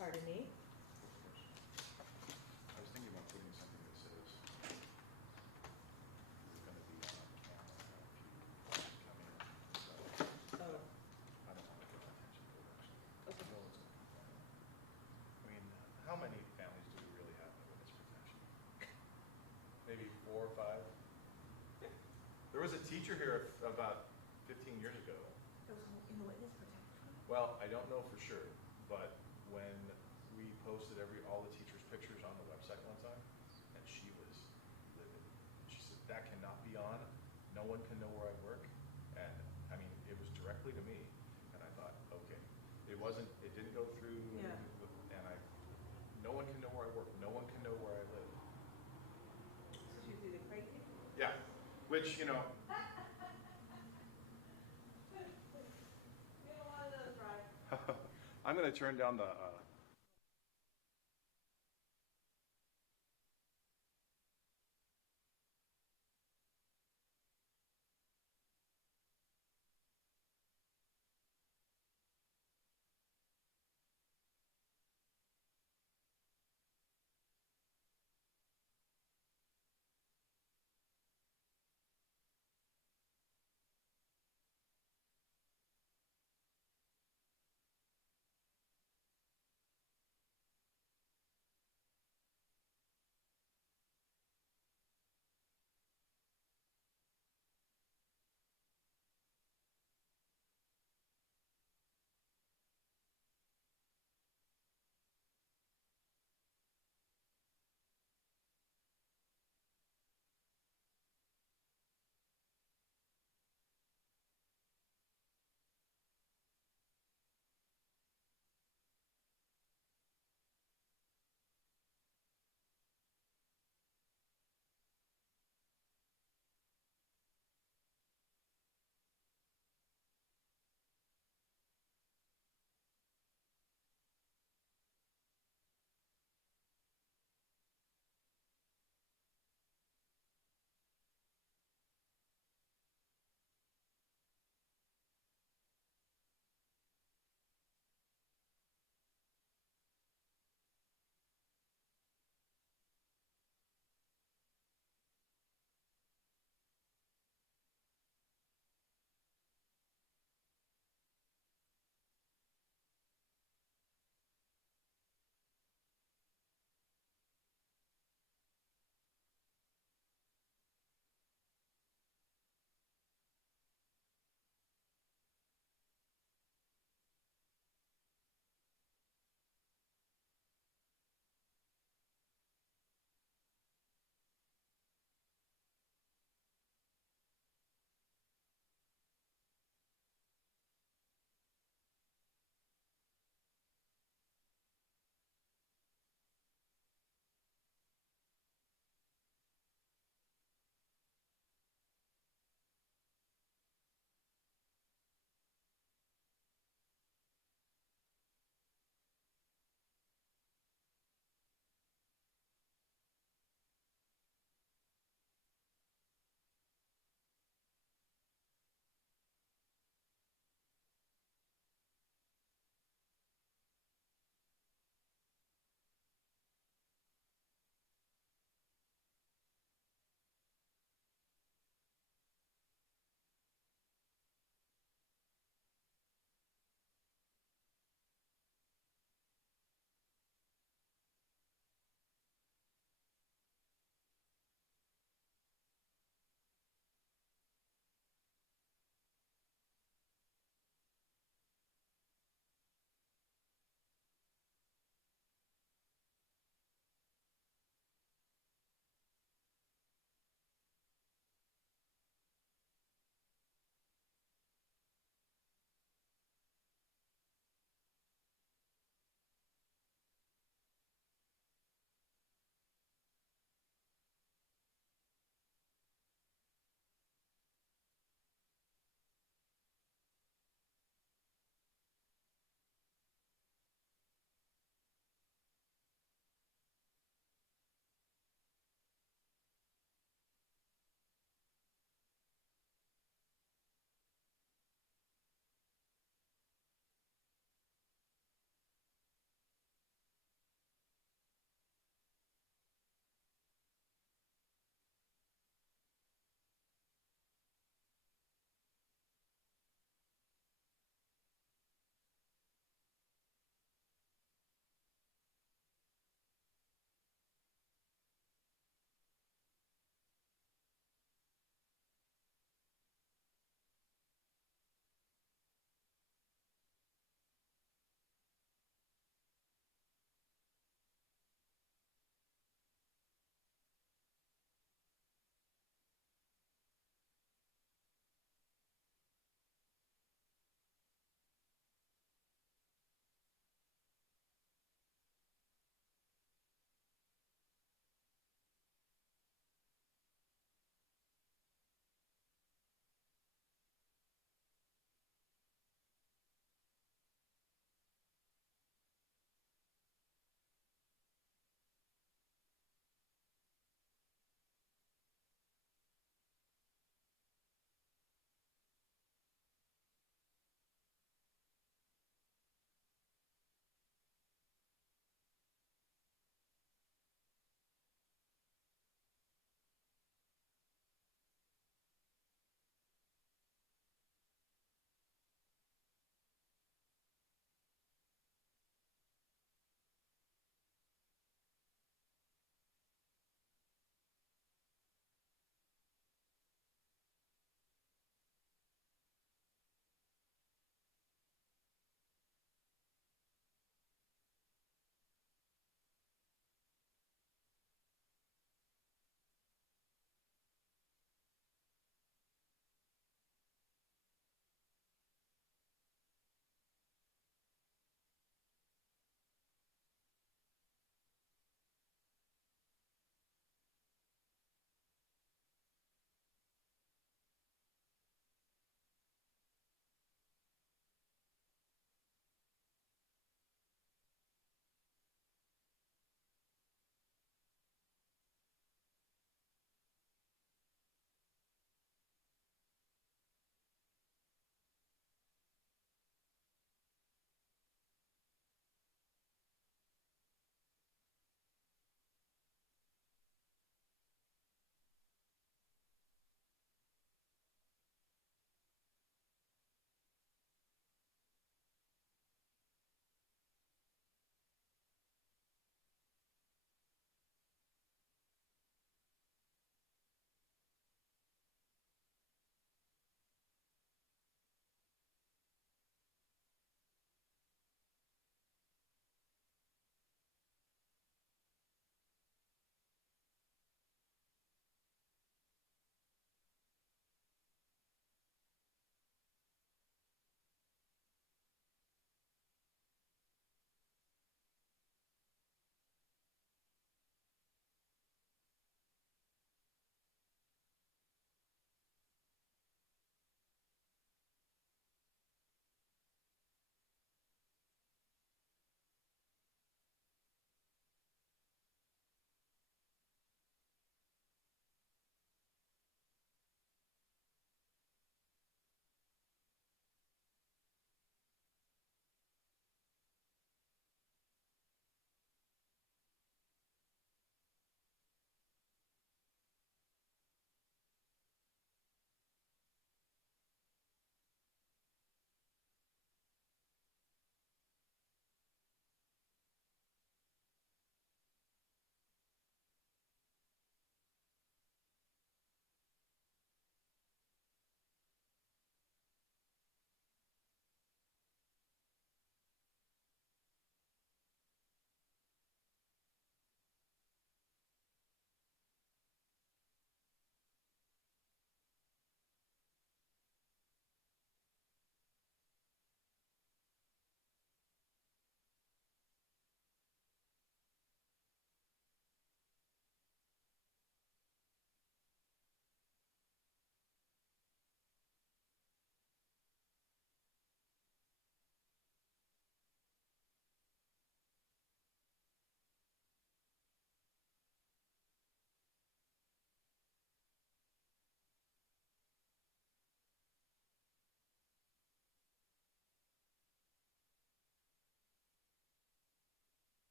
Pardon me? I was thinking about putting something that says, "You're gonna be on camera if you come in." So, Oh, I don't want to draw attention to it, actually. Okay. No one's gonna complain. I mean, how many families do we really have in witness protection? Maybe 4 or 5? There was a teacher here about 15 years ago. it was in the witness protection. Well, I don't know for sure, but when we posted all the teachers' pictures on the website one time, and she was livid. She said, that cannot be on, no one can know where I work, and, I mean, it was directly to me, and I thought, okay, it didn't go through, Yeah. and no one can know where I work, no one can know where I live. So she's either crazy? Yeah, which, We have a lot of those, right? I'm gonna turn down the,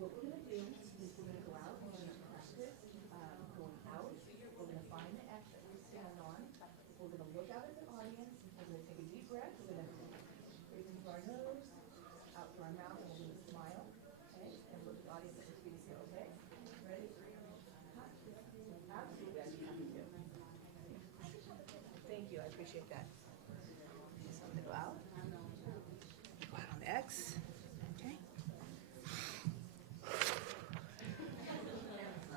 what we're gonna do is we're gonna go out and we're gonna practice, going out. We're gonna find the X that we stand on. We're gonna look out at the audience. We're gonna take a deep breath. We're gonna breathe in through our nose, out through our mouth, and we're gonna smile. Okay? And look at the audience that we're speaking to. Okay? Ready? Absolutely, I'd be happy to. Thank you, I appreciate that. Just want to go out. Go out on the X. Okay.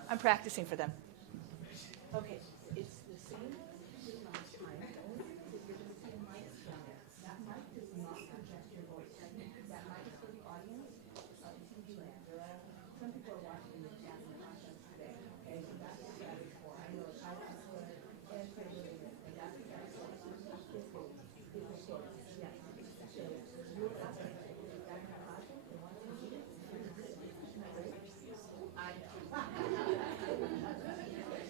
I'm practicing for them. Okay, it's the same as last time. The only thing is you're going to see a mic down there. That mic does not project your voice. That mic is for the audience. It's TV land. Some people are watching the chat and watching today. Okay, so that's what that is for. I know I have to and pray with it. And that's what that is for. It's a source. Yes, exactly. You're asking. That's not awesome. They want to see it.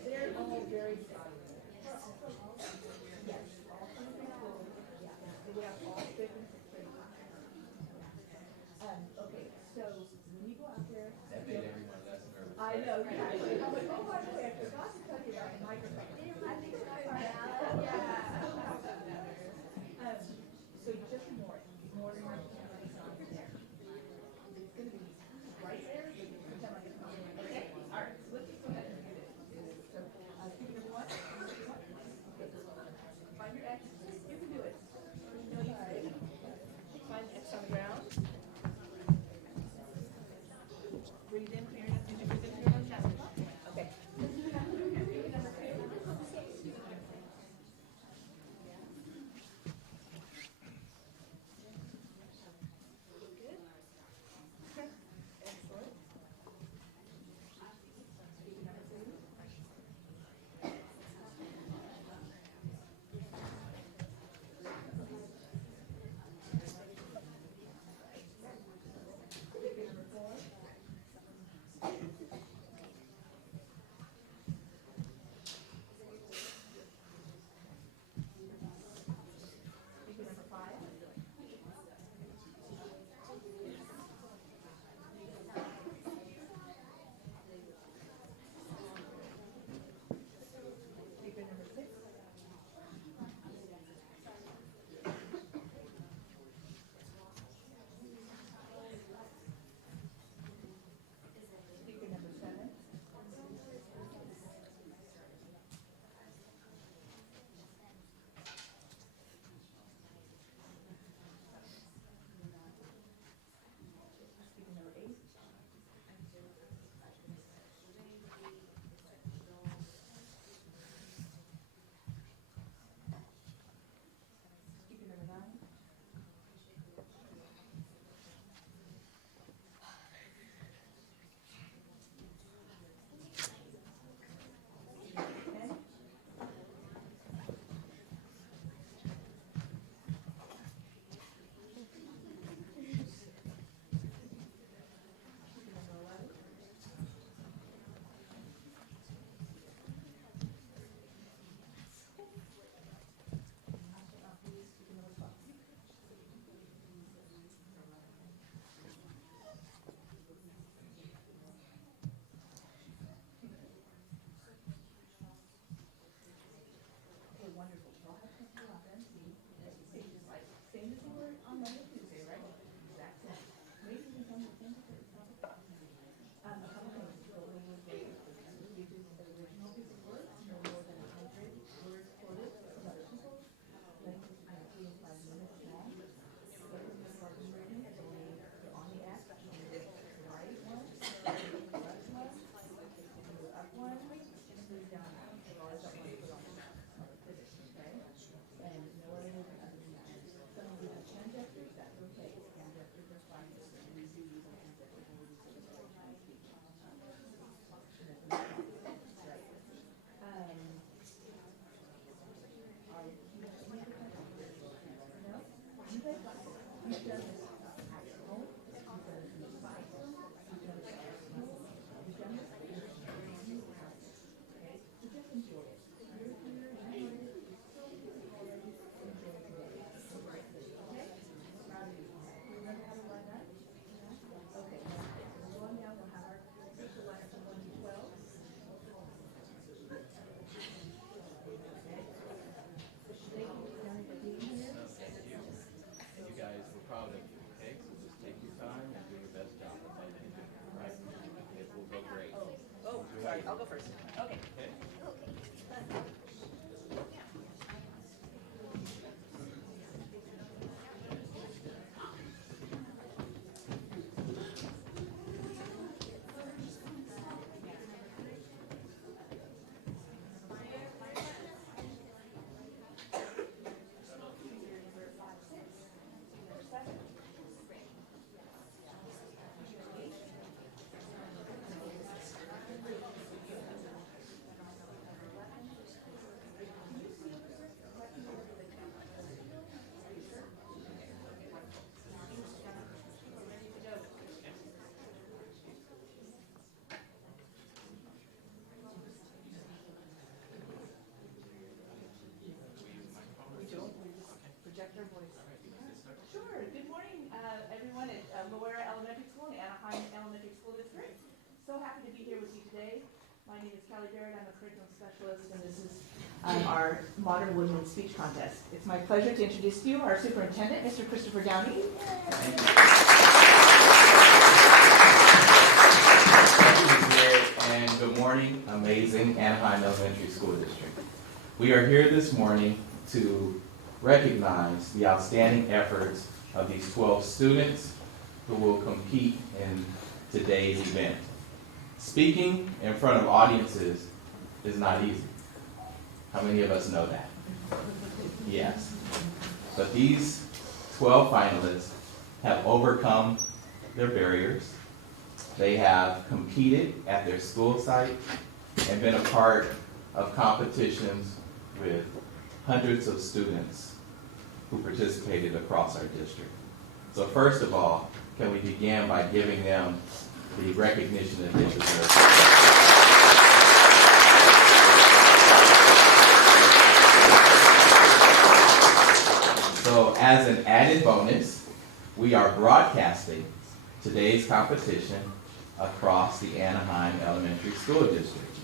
They're all very I'll go first. Okay. Projector voice. Sure. Good morning, everyone at Loera Elementary School in Anaheim Elementary School District. So happy to be here with you today. My name is Callie Barrett. I'm a curriculum specialist, and this is our Modern Woodland Speech Contest. It's my pleasure to introduce to you our superintendent, Mr. Christopher Downey. Thank you, Barrett, and good morning, amazing Anaheim Elementary School District. We are here this morning to recognize the outstanding efforts of these 12 students who will compete in today's event. Speaking in front of audiences is not easy. How many of us know that? Yes. But these 12 finalists have overcome their barriers. They have competed at their school site and been a part of competitions with hundreds of students who participated across our district. So first of all, can we begin by giving them the recognition that they deserve? So as an added bonus, we are broadcasting today's competition across the Anaheim Elementary School District.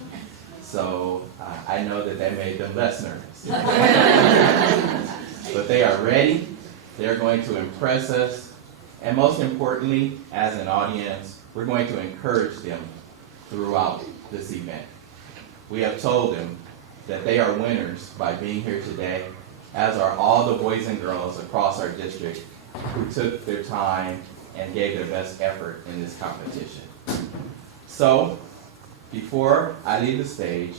So I know that made them less nervous. But they are ready. They're going to impress us. And most importantly, as an audience, we're going to encourage them throughout this event. We have told them that they are winners by being here today, as are all the boys and girls across our district who took their time and gave their best effort in this competition. So, before I leave the stage,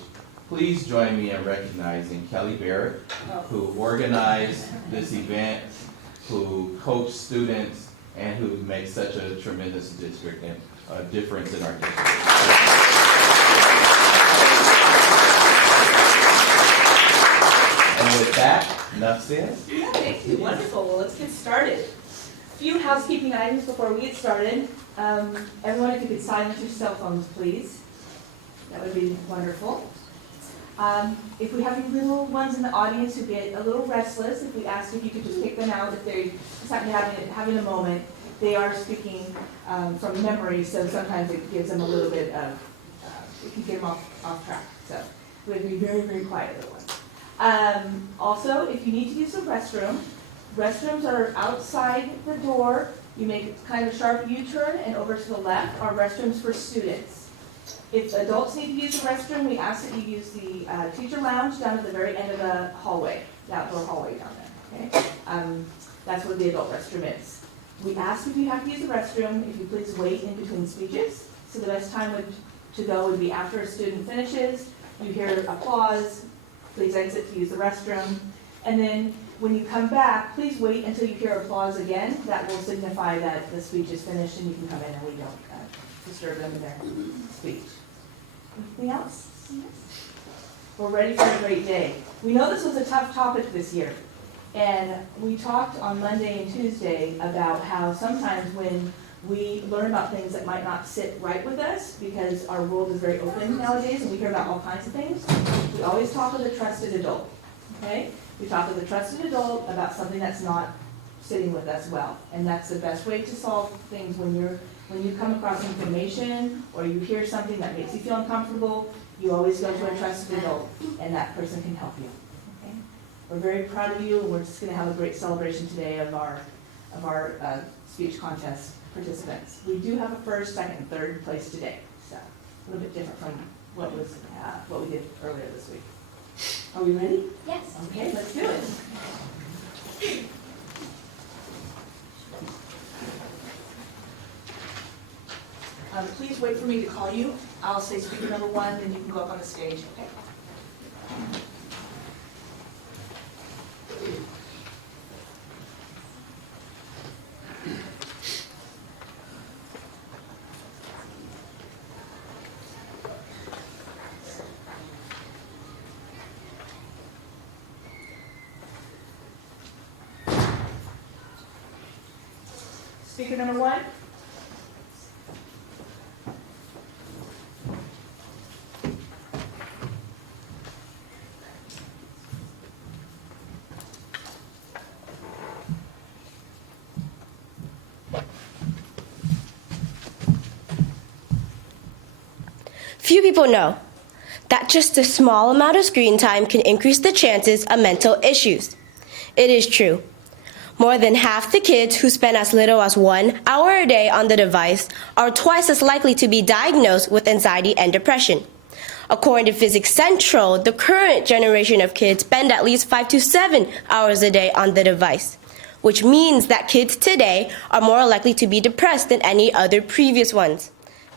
please join me in recognizing Kelly Barrett, who organized this event, who coached students, and who makes such a tremendous district and a difference in our district. And with that, enough said. Yeah, thank you. Wonderful. Well, let's get started. A few housekeeping items before we get started. Everyone, if you could silence your cell phones, please. That would be wonderful. If we have any little ones in the audience who get a little restless, if we ask if you could just pick them out, if they're just having a moment, they are speaking from memory, so sometimes it gives them a little bit of, it can get them off track. So we have to be very, very quiet, little ones. Also, if you need to use the restroom, restrooms are outside the door. You make kind of a sharp U-turn and over to the left are restrooms for students. If adults need to use the restroom, we ask that you use the teacher lounge down at the very end of the hallway, the outdoor hallway down there. Okay? That's where the adult restroom is. We ask if you have to use the restroom, if you please wait in between speeches. So the best time to go would be after a student finishes, you hear applause, please exit to use the restroom. And then when you come back, please wait until you hear applause again. That will signify that the speech is finished and you can come in and we don't disturb them in their speech. Anything else? We're ready for a great day. We know this was a tough topic this year. And we talked on Monday and Tuesday about how sometimes when we learn about things that might not sit right with us, because our world is very open nowadays and we hear about all kinds of things, we always talk with a trusted adult. Okay? We talk with a trusted adult about something that's not sitting with us well. And that's the best way to solve things when you come across information or you hear something that makes you feel uncomfortable. You always go to a trusted adult and that person can help you. Okay? We're very proud of you, and we're just going to have a great celebration today of our speech contest participants. We do have a first, second, and third place today, so a little bit different from what we did earlier this week. Are we ready? Yes. Okay, let's do it. Please wait for me to call you. I'll say speaker number 1, then you can go up on the stage, okay? Speaker number 1. Few people know that just a small amount of screen time can increase the chances of mental issues. It is true. More than half the kids who spend as little as 1 hour a day on the device are twice as likely to be diagnosed with anxiety and depression. According to Physics Central, the current generation of kids spend at least 5 to 7 hours a day on the device, which means that kids today are more likely to be depressed than any other previous ones.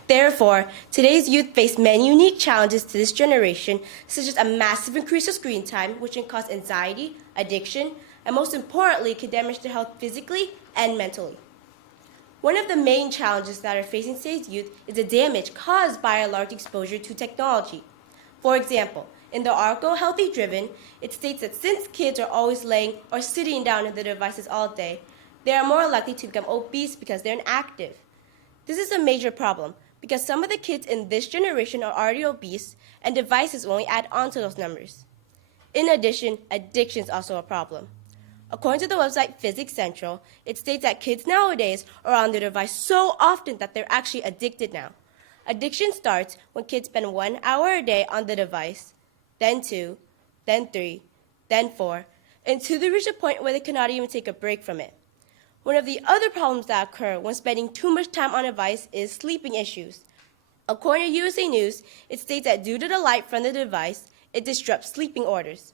Therefore, today's youth face many unique challenges to this generation, such as a massive increase of screen time, which can cause anxiety, addiction, and most importantly, can damage their health physically and mentally. One of the main challenges that are facing today's youth is the damage caused by a large exposure to technology. For example, in the article Healthy Driven, it states that since kids are always laying or sitting down in their devices all day, they are more likely to become obese because they're inactive. This is a major problem, because some of the kids in this generation are already obese, and devices only add on to those numbers. In addition, addiction is also a problem. According to the website Physics Central, it states that kids nowadays are on their device so often that they're actually addicted now. Addiction starts when kids spend 1 hour a day on the device, then 2, then 3, then 4, until they reach a point where they cannot even take a break from it. One of the other problems that occur when spending too much time on a device is sleeping issues. According to USA News, it states that due to the light from the device, it disrupts sleeping orders.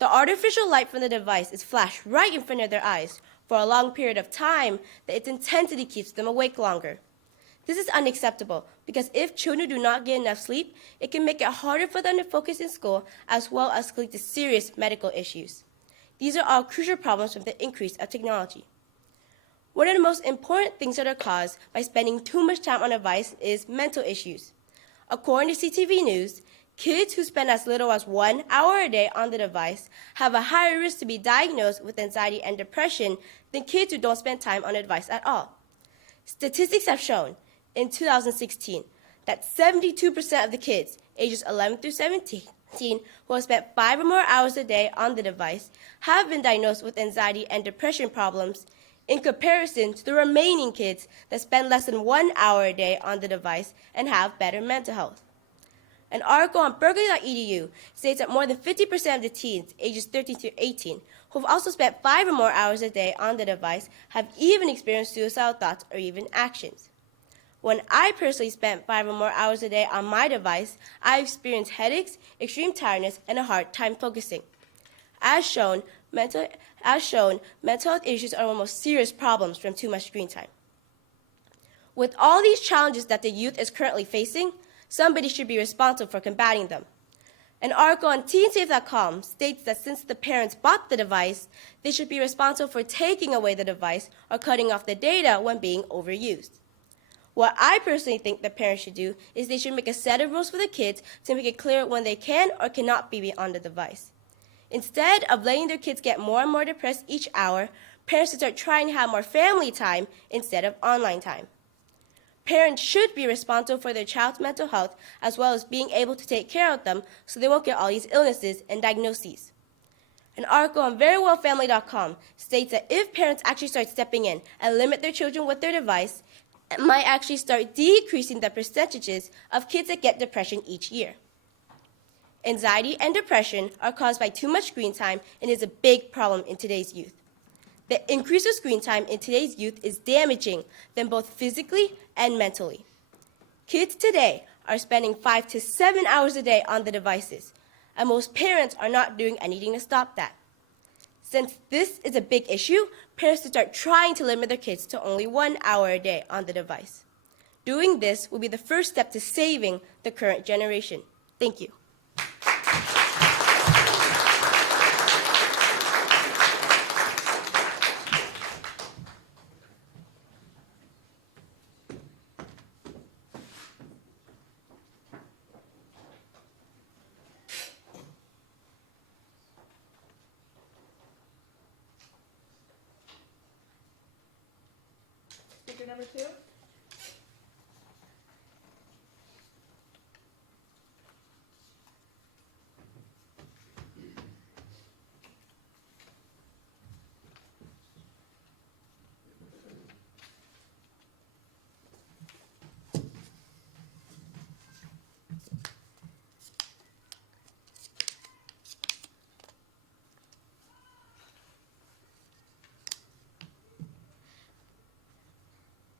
The artificial light from the device is flashed right in front of their eyes for a long period of time that its intensity keeps them awake longer. This is unacceptable because if children do not get enough sleep, it can make it harder for them to focus in school as well as lead to serious medical issues. These are all crucial problems from the increase of technology. One of the most important things that are caused by spending too much time on a device is mental issues. According to CTV News, kids who spend as little as 1 hour a day on the device have a higher risk to be diagnosed with anxiety and depression than kids who don't spend time on a device at all. Statistics have shown in 2016 that 72% of the kids ages 11 through 17 who have spent 5 or more hours a day on the device have been diagnosed with anxiety and depression problems, in comparison to the remaining kids that spend less than 1 hour a day on the device and have better mental health. An article on Berkeley.edu states that more than 50% of the teens ages 13 to 18 who have also spent 5 or more hours a day on the device have even experienced suicidal thoughts or even actions. When I personally spent 5 or more hours a day on my device, I experienced headaches, extreme tiredness, and a hard time focusing. As shown, mental health issues are one of the most serious problems from too much screen time. With all these challenges that the youth is currently facing, somebody should be responsible for combating them. An article on teensafe.com states that since the parents bought the device, they should be responsible for taking away the device or cutting off the data when being overused. What I personally think the parents should do is they should make a set of rules for the kids to make it clear when they can or cannot be on the device. Instead of letting their kids get more and more depressed each hour, parents should start trying to have more family time instead of online time. Parents should be responsible for their child's mental health as well as being able to take care of them so they won't get all these illnesses and diagnoses. An article on verywellfamily.com states that if parents actually start stepping in and limit their children with their device, it might actually start decreasing the percentages of kids that get depression each year. Anxiety and depression are caused by too much screen time and is a big problem in today's youth. The increase of screen time in today's youth is damaging them both physically and mentally. Kids today are spending 5 to 7 hours a day on the devices, and most parents are not doing anything to stop that. Since this is a big issue, parents should start trying to limit their kids to only 1 hour a day on the device. Doing this will be the first step to saving the current generation. Thank you. Speaker number 2.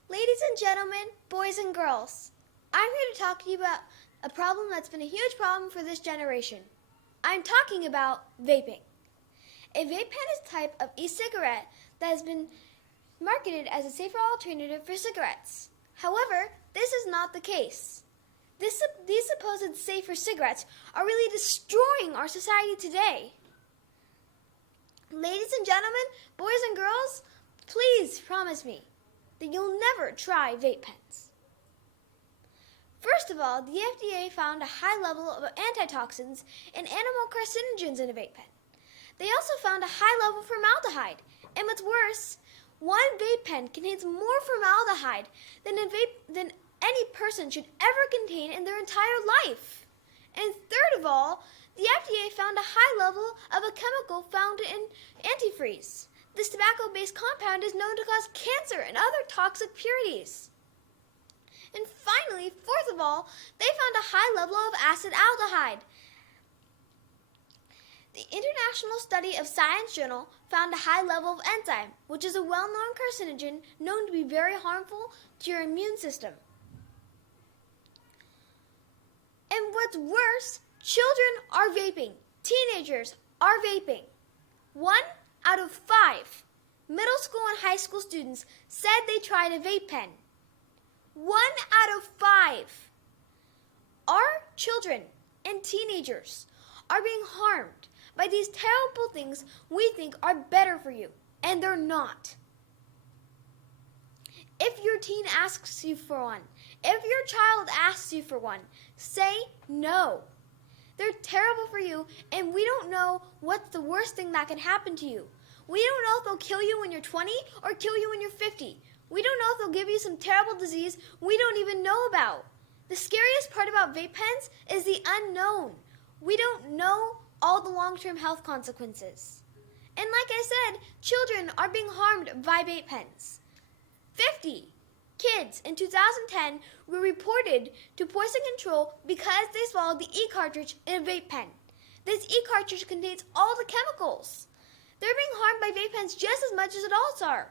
Ladies and gentlemen, boys and girls, I'm here to talk to you about a problem that's been a huge problem for this generation. I'm talking about vaping. A vape pen is a type of e-cigarette that has been marketed as a safer alternative for cigarettes. However, this is not the case. These supposed safer cigarettes are really destroying our society today. Ladies and gentlemen, boys and girls, please promise me that you'll never try vape pens. First of all, the FDA found a high level of antitoxins and animal carcinogens in a vape pen. They also found a high level of formaldehyde, and what's worse, one vape pen contains more formaldehyde than any person should ever contain in their entire life. And third of all, the FDA found a high level of a chemical found in antifreeze. This tobacco-based compound is known to cause cancer and other toxic purities. And finally, fourth of all, they found a high level of acetaldehyde. The International Study of Science Journal found a high level of enzyme, which is a well-known carcinogen known to be very harmful to your immune system. And what's worse, children are vaping. Teenagers are vaping. 1 out of 5 middle school and high school students said they tried a vape pen. 1 out of 5. Our children and teenagers are being harmed by these terrible things we think are better for you, and they're not. If your teen asks you for one, if your child asks you for one, say no. They're terrible for you, and we don't know what's the worst thing that can happen to you. We don't know if they'll kill you when you're 20 or kill you when you're 50. We don't know if they'll give you some terrible disease we don't even know about. The scariest part about vape pens is the unknown. We don't know all the long-term health consequences. And like I said, children are being harmed by vape pens. 50 kids in 2010 were reported to poison control because they swallowed the e-cartridge in a vape pen. This e-cartridge contains all the chemicals. They're being harmed by vape pens just as much as adults are.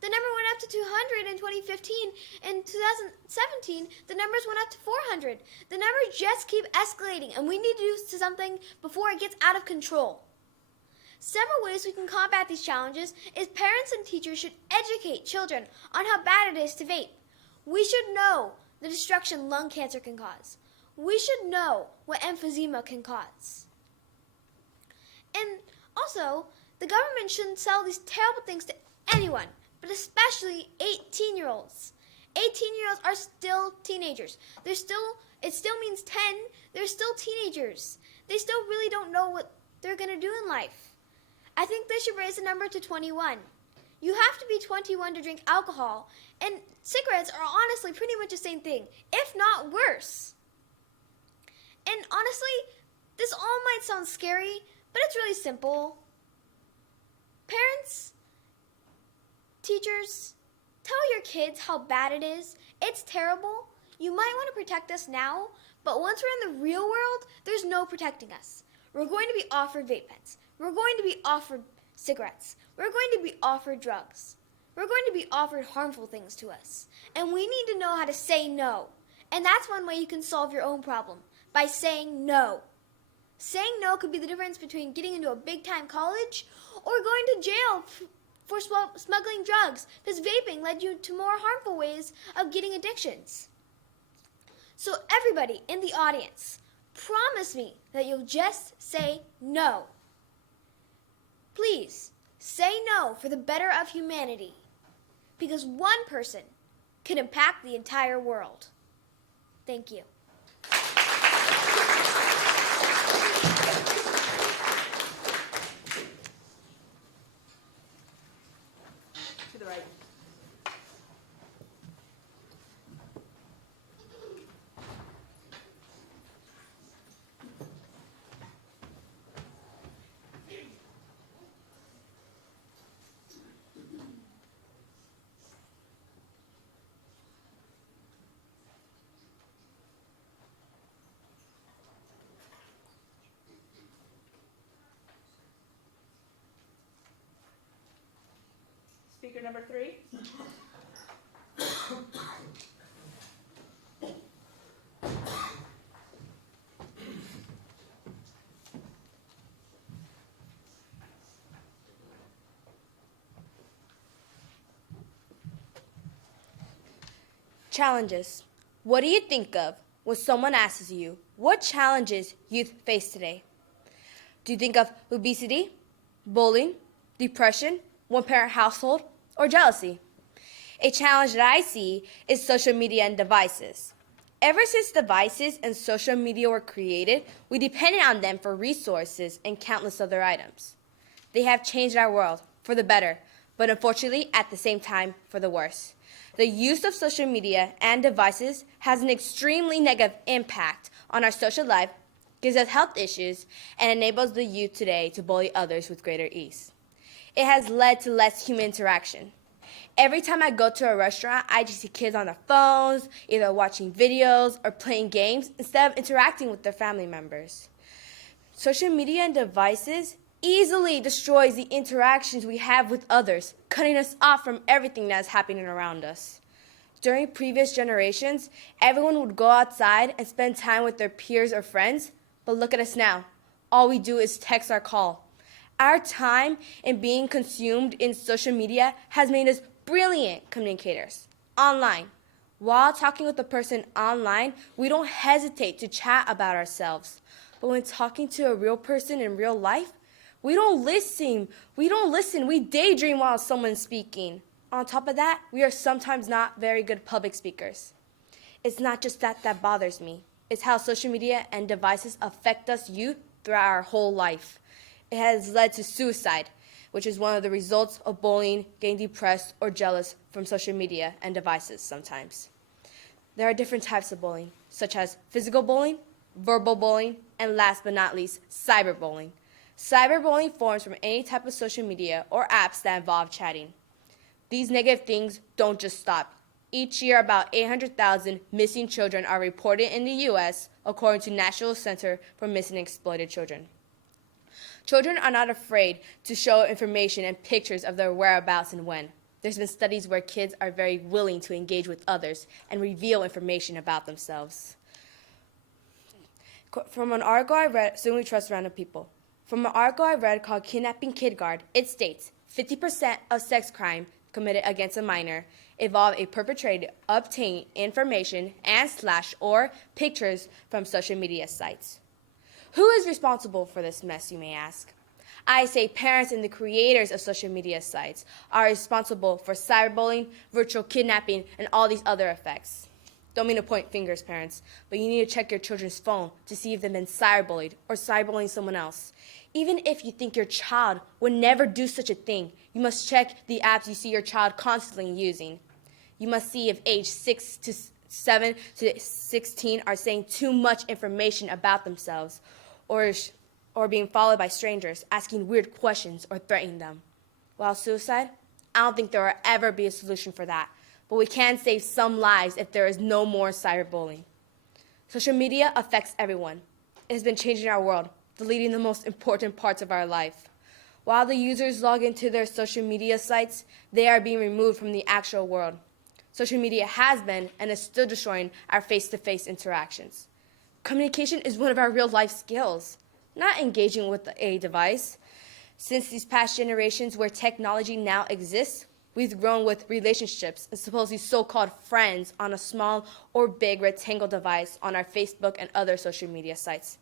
The number went up to 200 in 2015. In 2017, the numbers went up to 400. The numbers just keep escalating, and we need to do something before it gets out of control. Several ways we can combat these challenges is parents and teachers should educate children on how bad it is to vape. We should know the destruction lung cancer can cause. We should know what emphysema can cause. And also, the government shouldn't sell these terrible things to anyone, but especially 18-year-olds. 18-year-olds are still teenagers. It still means 10. They're still teenagers. They still really don't know what they're going to do in life. I think they should raise the number to 21. You have to be 21 to drink alcohol, and cigarettes are honestly pretty much the same thing, if not worse. And honestly, this all might sound scary, but it's really simple. Parents, teachers, tell your kids how bad it is. It's terrible. You might want to protect us now, but once we're in the real world, there's no protecting us. We're going to be offered vape pens. We're going to be offered cigarettes. We're going to be offered drugs. We're going to be offered harmful things to us. And we need to know how to say no. And that's one way you can solve your own problem, by saying no. Saying no could be the difference between getting into a big-time college or going to jail for smuggling drugs, because vaping led you to more harmful ways of getting addictions. So everybody in the audience, promise me that you'll just say no. Please, say no for the better of humanity, because one person can impact the entire world. Thank you. To the right. Speaker number 3. Challenges. What do you think of when someone asks you what challenges youth face today? Do you think of obesity, bullying, depression, one-parent household, or jealousy? A challenge that I see is social media and devices. Ever since devices and social media were created, we depended on them for resources and countless other items. They have changed our world for the better, but unfortunately, at the same time, for the worse. The use of social media and devices has an extremely negative impact on our social life, gives us health issues, and enables the youth today to bully others with greater ease. It has led to less human interaction. Every time I go to a restaurant, I just see kids on their phones, either watching videos or playing games instead of interacting with their family members. Social media and devices easily destroys the interactions we have with others, cutting us off from everything that is happening around us. During previous generations, everyone would go outside and spend time with their peers or friends, but look at us now. All we do is text or call. Our time in being consumed in social media has made us brilliant communicators online. While talking with a person online, we don't hesitate to chat about ourselves. But when talking to a real person in real life, we don't listen. We daydream while someone's speaking. On top of that, we are sometimes not very good public speakers. It's not just that bothers me. It's how social media and devices affect us youth throughout our whole life. It has led to suicide, which is one of the results of bullying, getting depressed, or jealous from social media and devices sometimes. There are different types of bullying, such as physical bullying, verbal bullying, and last but not least, cyberbullying. Cyberbullying forms from any type of social media or apps that involve chatting. These negative things don't just stop. Each year, about 800,000 missing children are reported in the U.S., according to National Center for Missing and Exploited Children. Children are not afraid to show information and pictures of their whereabouts and when. There's been studies where kids are very willing to engage with others and reveal information about themselves. From an article I read, Soon We Trust Random People. From an article I read called Kidnapping Kid Guard, it states 50% of sex crime committed against a minor involve a perpetrator obtaining information and or pictures from social media sites. Who is responsible for this mess, you may ask? I say parents and the creators of social media sites are responsible for cyberbullying, virtual kidnapping, and all these other effects. Don't mean to point fingers, parents, but you need to check your children's phone to see if they've been cyberbullied or cyberbullying someone else. Even if you think your child would never do such a thing, you must check the apps you see your child constantly using. You must see if age 7 to 16 are saying too much information about themselves or being followed by strangers, asking weird questions or threatening them. While suicide, I don't think there will ever be a solution for that, but we can save some lives if there is no more cyberbullying. Social media affects everyone. It has been changing our world, deleting the most important parts of our life. While the users log into their social media sites, they are being removed from the actual world. Social media has been and is still destroying our face-to-face interactions. Communication is one of our real-life skills, not engaging with a device. Since these past generations where technology now exists, we've grown with relationships and supposedly so-called friends on a small or big rectangle device on our Facebook and other social media sites.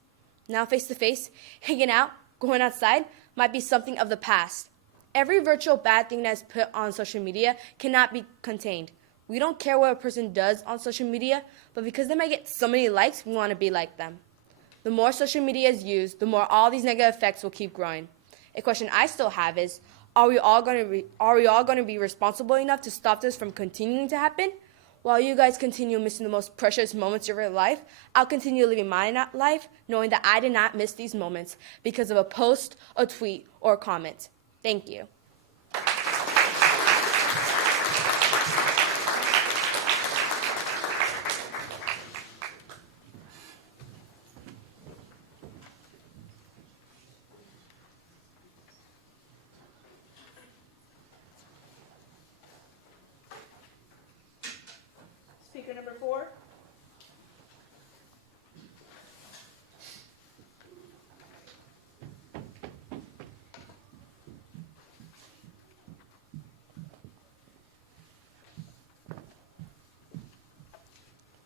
Now face-to-face, hanging out, going outside might be something of the past. Every virtual bad thing that is put on social media cannot be contained. We don't care what a person does on social media, but because they might get so many likes, we want to be like them. The more social media is used, the more all these negative effects will keep growing. A question I still have is, are we all going to be responsible enough to stop this from continuing to happen? While you guys continue missing the most precious moments of your life, I'll continue living my life knowing that I did not miss these moments because of a post, a tweet, or a comment. Thank you. Speaker number 4.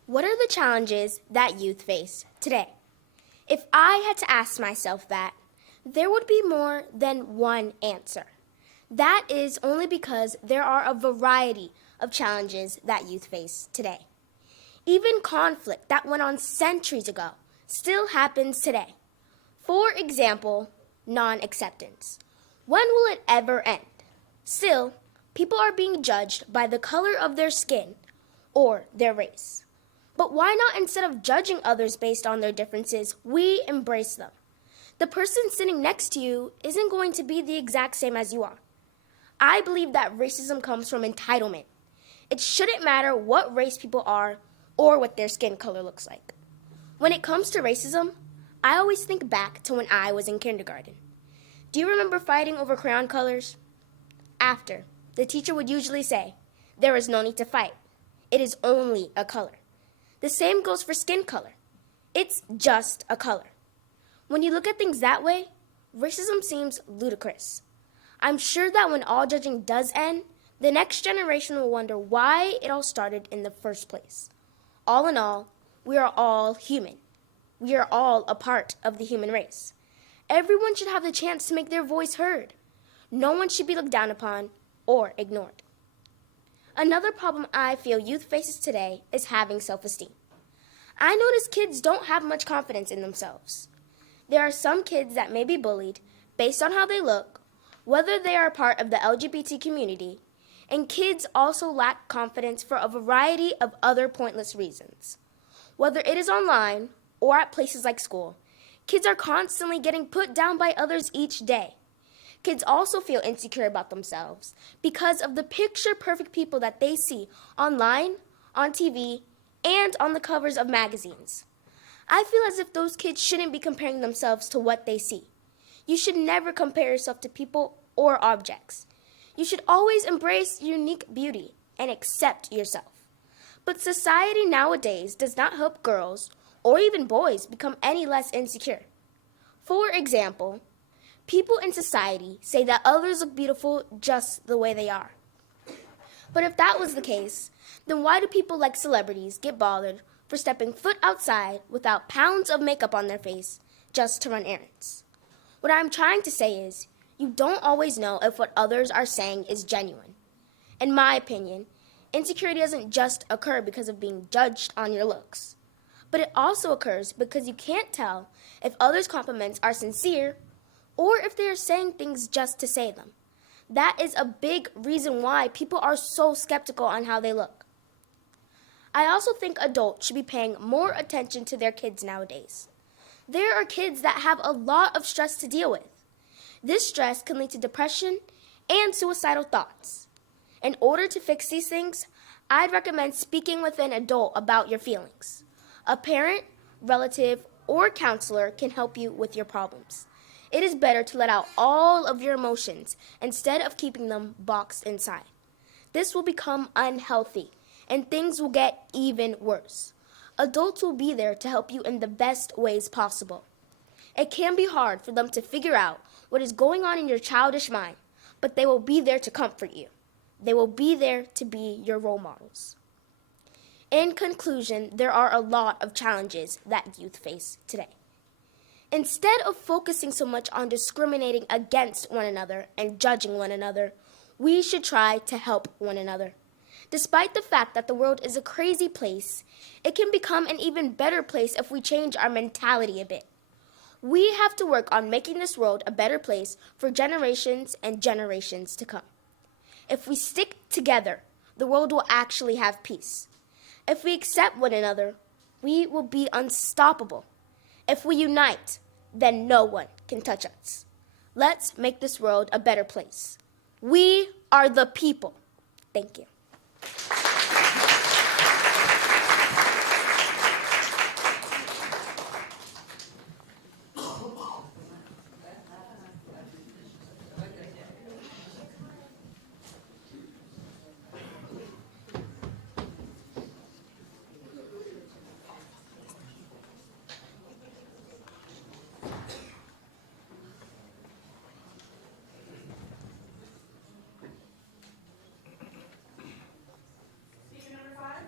What are the challenges that youth face today? If I had to ask myself that, there would be more than one answer. That is only because there are a variety of challenges that youth face today. Even conflict that went on centuries ago still happens today. For example, non-acceptance. When will it ever end? Still, people are being judged by the color of their skin or their race. But why not, instead of judging others based on their differences, we embrace them? The person sitting next to you isn't going to be the exact same as you are. I believe that racism comes from entitlement. It shouldn't matter what race people are or what their skin color looks like. When it comes to racism, I always think back to when I was in kindergarten. Do you remember fighting over crayon colors? After, the teacher would usually say, "There is no need to fight. It is only a color." The same goes for skin color. It's just a color. When you look at things that way, racism seems ludicrous. I'm sure that when all judging does end, the next generation will wonder why it all started in the first place. All in all, we are all human. We are all a part of the human race. Everyone should have the chance to make their voice heard. No one should be looked down upon or ignored. Another problem I feel youth faces today is having self-esteem. I notice kids don't have much confidence in themselves. There are some kids that may be bullied based on how they look, whether they are part of the LGBT community, and kids also lack confidence for a variety of other pointless reasons. Whether it is online or at places like school, kids are constantly getting put down by others each day. Kids also feel insecure about themselves because of the picture-perfect people that they see online, on TV, and on the covers of magazines. I feel as if those kids shouldn't be comparing themselves to what they see. You should never compare yourself to people or objects. You should always embrace your unique beauty and accept yourself. But society nowadays does not help girls or even boys become any less insecure. For example, people in society say that others look beautiful just the way they are. But if that was the case, then why do people like celebrities get bothered for stepping foot outside without pounds of makeup on their face just to run errands? What I'm trying to say is, you don't always know if what others are saying is genuine. In my opinion, insecurity doesn't just occur because of being judged on your looks, but it also occurs because you can't tell if others' compliments are sincere or if they are saying things just to say them. That is a big reason why people are so skeptical on how they look. I also think adults should be paying more attention to their kids nowadays. There are kids that have a lot of stress to deal with. This stress can lead to depression and suicidal thoughts. In order to fix these things, I'd recommend speaking with an adult about your feelings. A parent, relative, or counselor can help you with your problems. It is better to let out all of your emotions instead of keeping them boxed inside. This will become unhealthy and things will get even worse. Adults will be there to help you in the best ways possible. It can be hard for them to figure out what is going on in your childish mind, but they will be there to comfort you. They will be there to be your role models. In conclusion, there are a lot of challenges that youth face today. Instead of focusing so much on discriminating against one another and judging one another, we should try to help one another. Despite the fact that the world is a crazy place, it can become an even better place if we change our mentality a bit. We have to work on making this world a better place for generations and generations to come. If we stick together, the world will actually have peace. If we accept one another, we will be unstoppable. If we unite, then no one can touch us. Let's make this world a better place. We are the people. Thank you. Speaker number 5.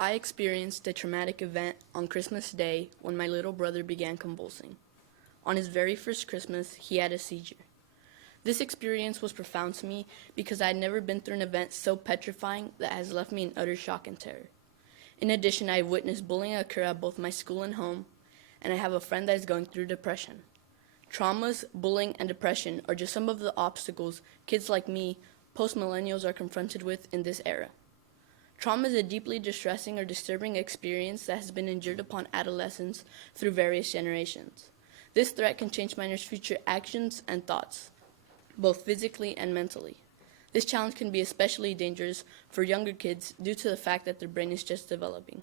I experienced a traumatic event on Christmas Day when my little brother began convulsing. On his very first Christmas, he had a seizure. This experience was profound to me because I had never been through an event so petrifying that has left me in utter shock and terror. In addition, I have witnessed bullying occur at both my school and home, and I have a friend that is going through depression. Traumas, bullying, and depression are just some of the obstacles kids like me, post-millennials, are confronted with in this era. Trauma is a deeply distressing or disturbing experience that has been endured upon adolescents through various generations. This threat can change minors' future actions and thoughts, both physically and mentally. This challenge can be especially dangerous for younger kids due to the fact that their brain is just developing.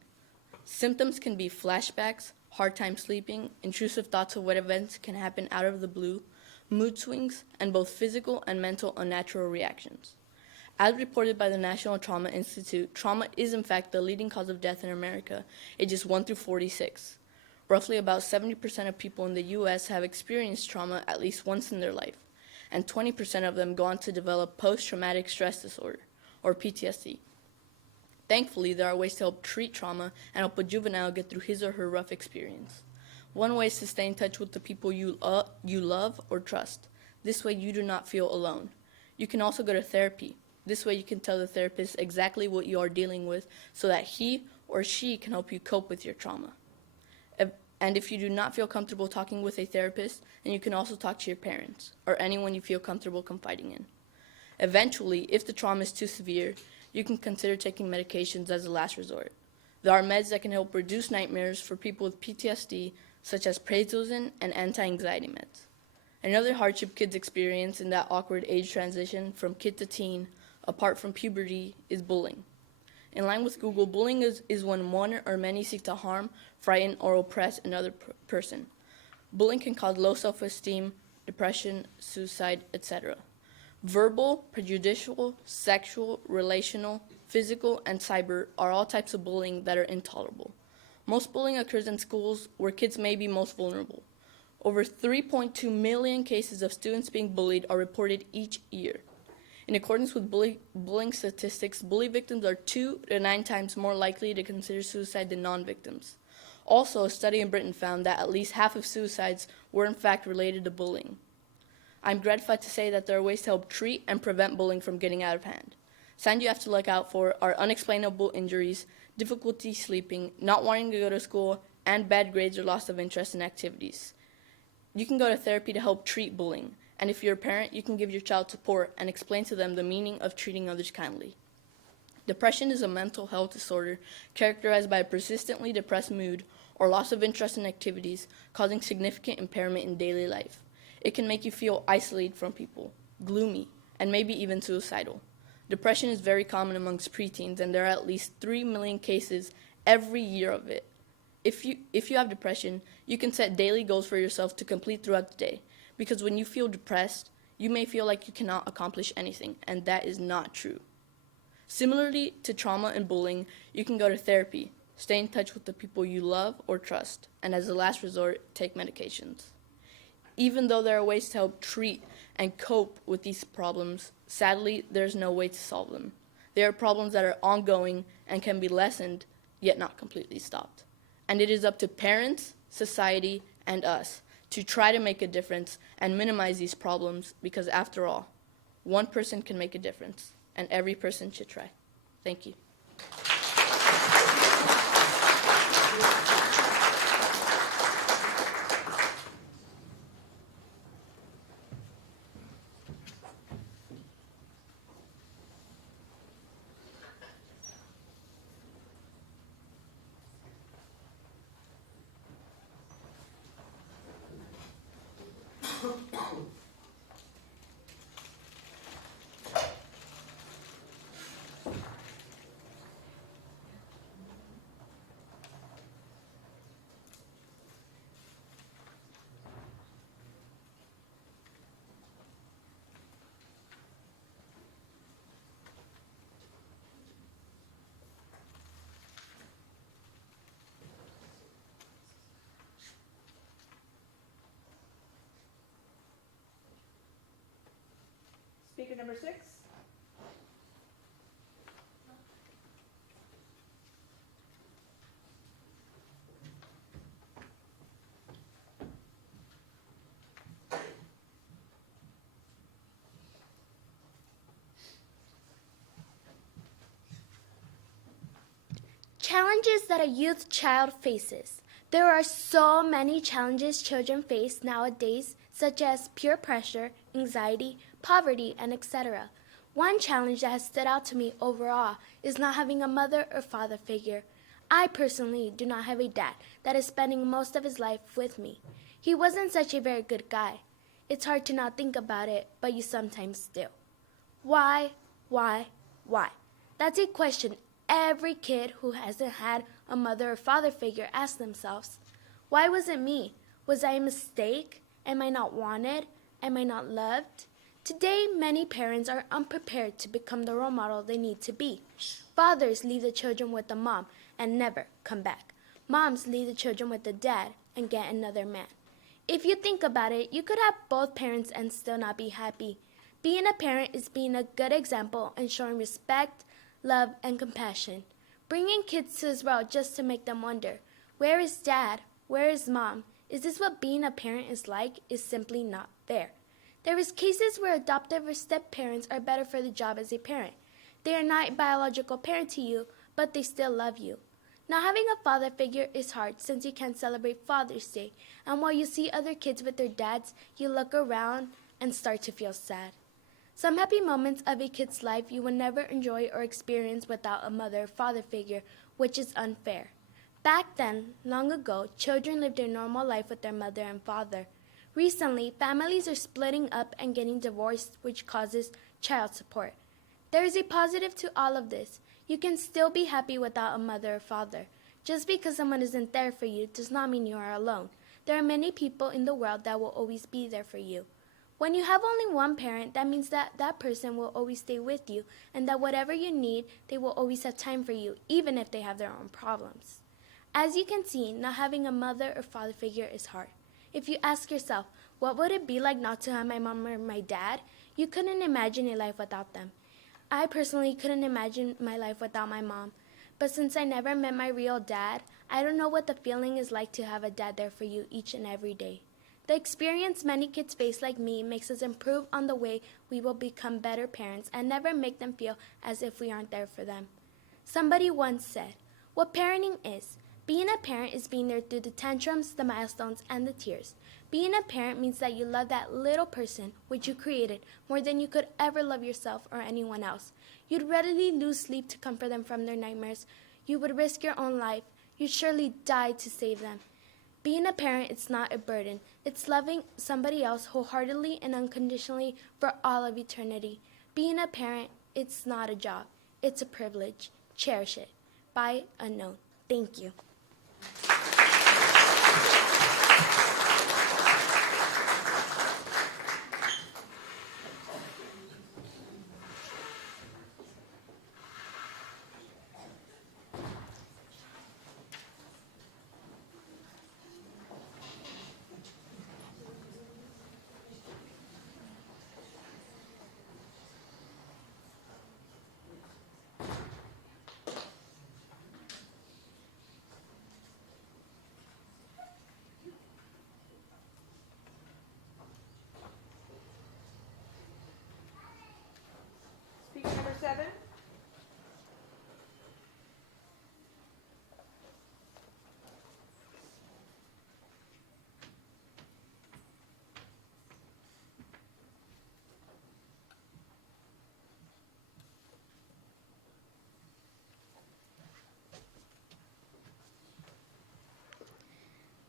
Symptoms can be flashbacks, hard time sleeping, intrusive thoughts of what events can happen out of the blue, mood swings, and both physical and mental unnatural reactions. As reported by the National Trauma Institute, trauma is in fact the leading cause of death in America, ages 1 through 46. Roughly about 70% of people in the U.S. have experienced trauma at least once in their life, and 20% of them go on to develop post-traumatic stress disorder, or PTSD. Thankfully, there are ways to help treat trauma and help a juvenile get through his or her rough experience. One way is to stay in touch with the people you love or trust. This way you do not feel alone. You can also go to therapy. This way you can tell the therapist exactly what you are dealing with so that he or she can help you cope with your trauma. And if you do not feel comfortable talking with a therapist, then you can also talk to your parents or anyone you feel comfortable confiding in. Eventually, if the trauma is too severe, you can consider taking medications as a last resort. There are meds that can help reduce nightmares for people with PTSD, such as prednisone and anti-anxiety meds. Another hardship kids experience in that awkward age transition from kid to teen, apart from puberty, is bullying. In line with Google, bullying is when one or many seek to harm, frighten, or oppress another person. Bullying can cause low self-esteem, depression, suicide, etc. Verbal, prejudicial, sexual, relational, physical, and cyber are all types of bullying that are intolerable. Most bullying occurs in schools where kids may be most vulnerable. Over 3.2 million cases of students being bullied are reported each year. In accordance with bullying statistics, bully victims are 2 to 9 times more likely to consider suicide than non-victims. Also, a study in Britain found that at least half of suicides were in fact related to bullying. I'm gratified to say that there are ways to help treat and prevent bullying from getting out of hand. Signs you have to look out for are unexplainable injuries, difficulty sleeping, not wanting to go to school, and bad grades or loss of interest in activities. You can go to therapy to help treat bullying. And if you're a parent, you can give your child support and explain to them the meaning of treating others kindly. Depression is a mental health disorder characterized by a persistently depressed mood or loss of interest in activities, causing significant impairment in daily life. It can make you feel isolated from people. gloomy, and maybe even suicidal. Depression is very common amongst preteens, and there are at least 3 million cases every year of it. If you have depression, you can set daily goals for yourself to complete throughout the day, because when you feel depressed, you may feel like you cannot accomplish anything, and that is not true. Similarly to trauma and bullying, you can go to therapy, stay in touch with the people you love or trust, and as a last resort, take medications. Even though there are ways to help treat and cope with these problems, sadly, there's no way to solve them. There are problems that are ongoing and can be lessened, yet not completely stopped. And it is up to parents, society, and us to try to make a difference and minimize these problems, because after all, one person can make a difference, and every person should try. Thank you. Speaker number 6. Challenges that a youth child faces. There are so many challenges children face nowadays, such as peer pressure, anxiety, poverty, and etc. One challenge that has stood out to me overall is not having a mother or father figure. I personally do not have a dad that is spending most of his life with me. He wasn't such a very good guy. It's hard to not think about it, but you sometimes do. Why? That's a question every kid who hasn't had a mother or father figure asks themselves. Why was it me? Was I a mistake? Am I not wanted? Am I not loved? Today, many parents are unprepared to become the role model they need to be. Fathers leave the children with the mom and never come back. Moms leave the children with the dad and get another man. If you think about it, you could have both parents and still not be happy. Being a parent is being a good example and showing respect, love, and compassion. Bringing kids to this world just to make them wonder, where is dad? Where is mom? Is this what being a parent is like? Is simply not there. There is cases where adoptive or step parents are better for the job as a parent. They are not a biological parent to you, but they still love you. Not having a father figure is hard since you can't celebrate Father's Day, and while you see other kids with their dads, you look around and start to feel sad. Some happy moments of a kid's life you will never enjoy or experience without a mother or father figure, which is unfair. Back then, long ago, children lived their normal life with their mother and father. Recently, families are splitting up and getting divorced, which causes child support. There is a positive to all of this. You can still be happy without a mother or father. Just because someone isn't there for you does not mean you are alone. There are many people in the world that will always be there for you. When you have only one parent, that means that that person will always stay with you and that whatever you need, they will always have time for you, even if they have their own problems. As you can see, not having a mother or father figure is hard. If you ask yourself, what would it be like not to have my mom or my dad? You couldn't imagine a life without them. I personally couldn't imagine my life without my mom. But since I never met my real dad, I don't know what the feeling is like to have a dad there for you each and every day. The experience many kids face like me makes us improve on the way we will become better parents and never make them feel as if we aren't there for them. Somebody once said, what parenting is. Being a parent is being there through the tantrums, the milestones, and the tears. Being a parent means that you love that little person which you created more than you could ever love yourself or anyone else. You'd readily lose sleep to comfort them from their nightmares. You would risk your own life. You'd surely die to save them. Being a parent is not a burden. It's loving somebody else wholeheartedly and unconditionally for all of eternity. Being a parent, it's not a job. It's a privilege. Cherish it. By Unknown. Thank you. Speaker number 7.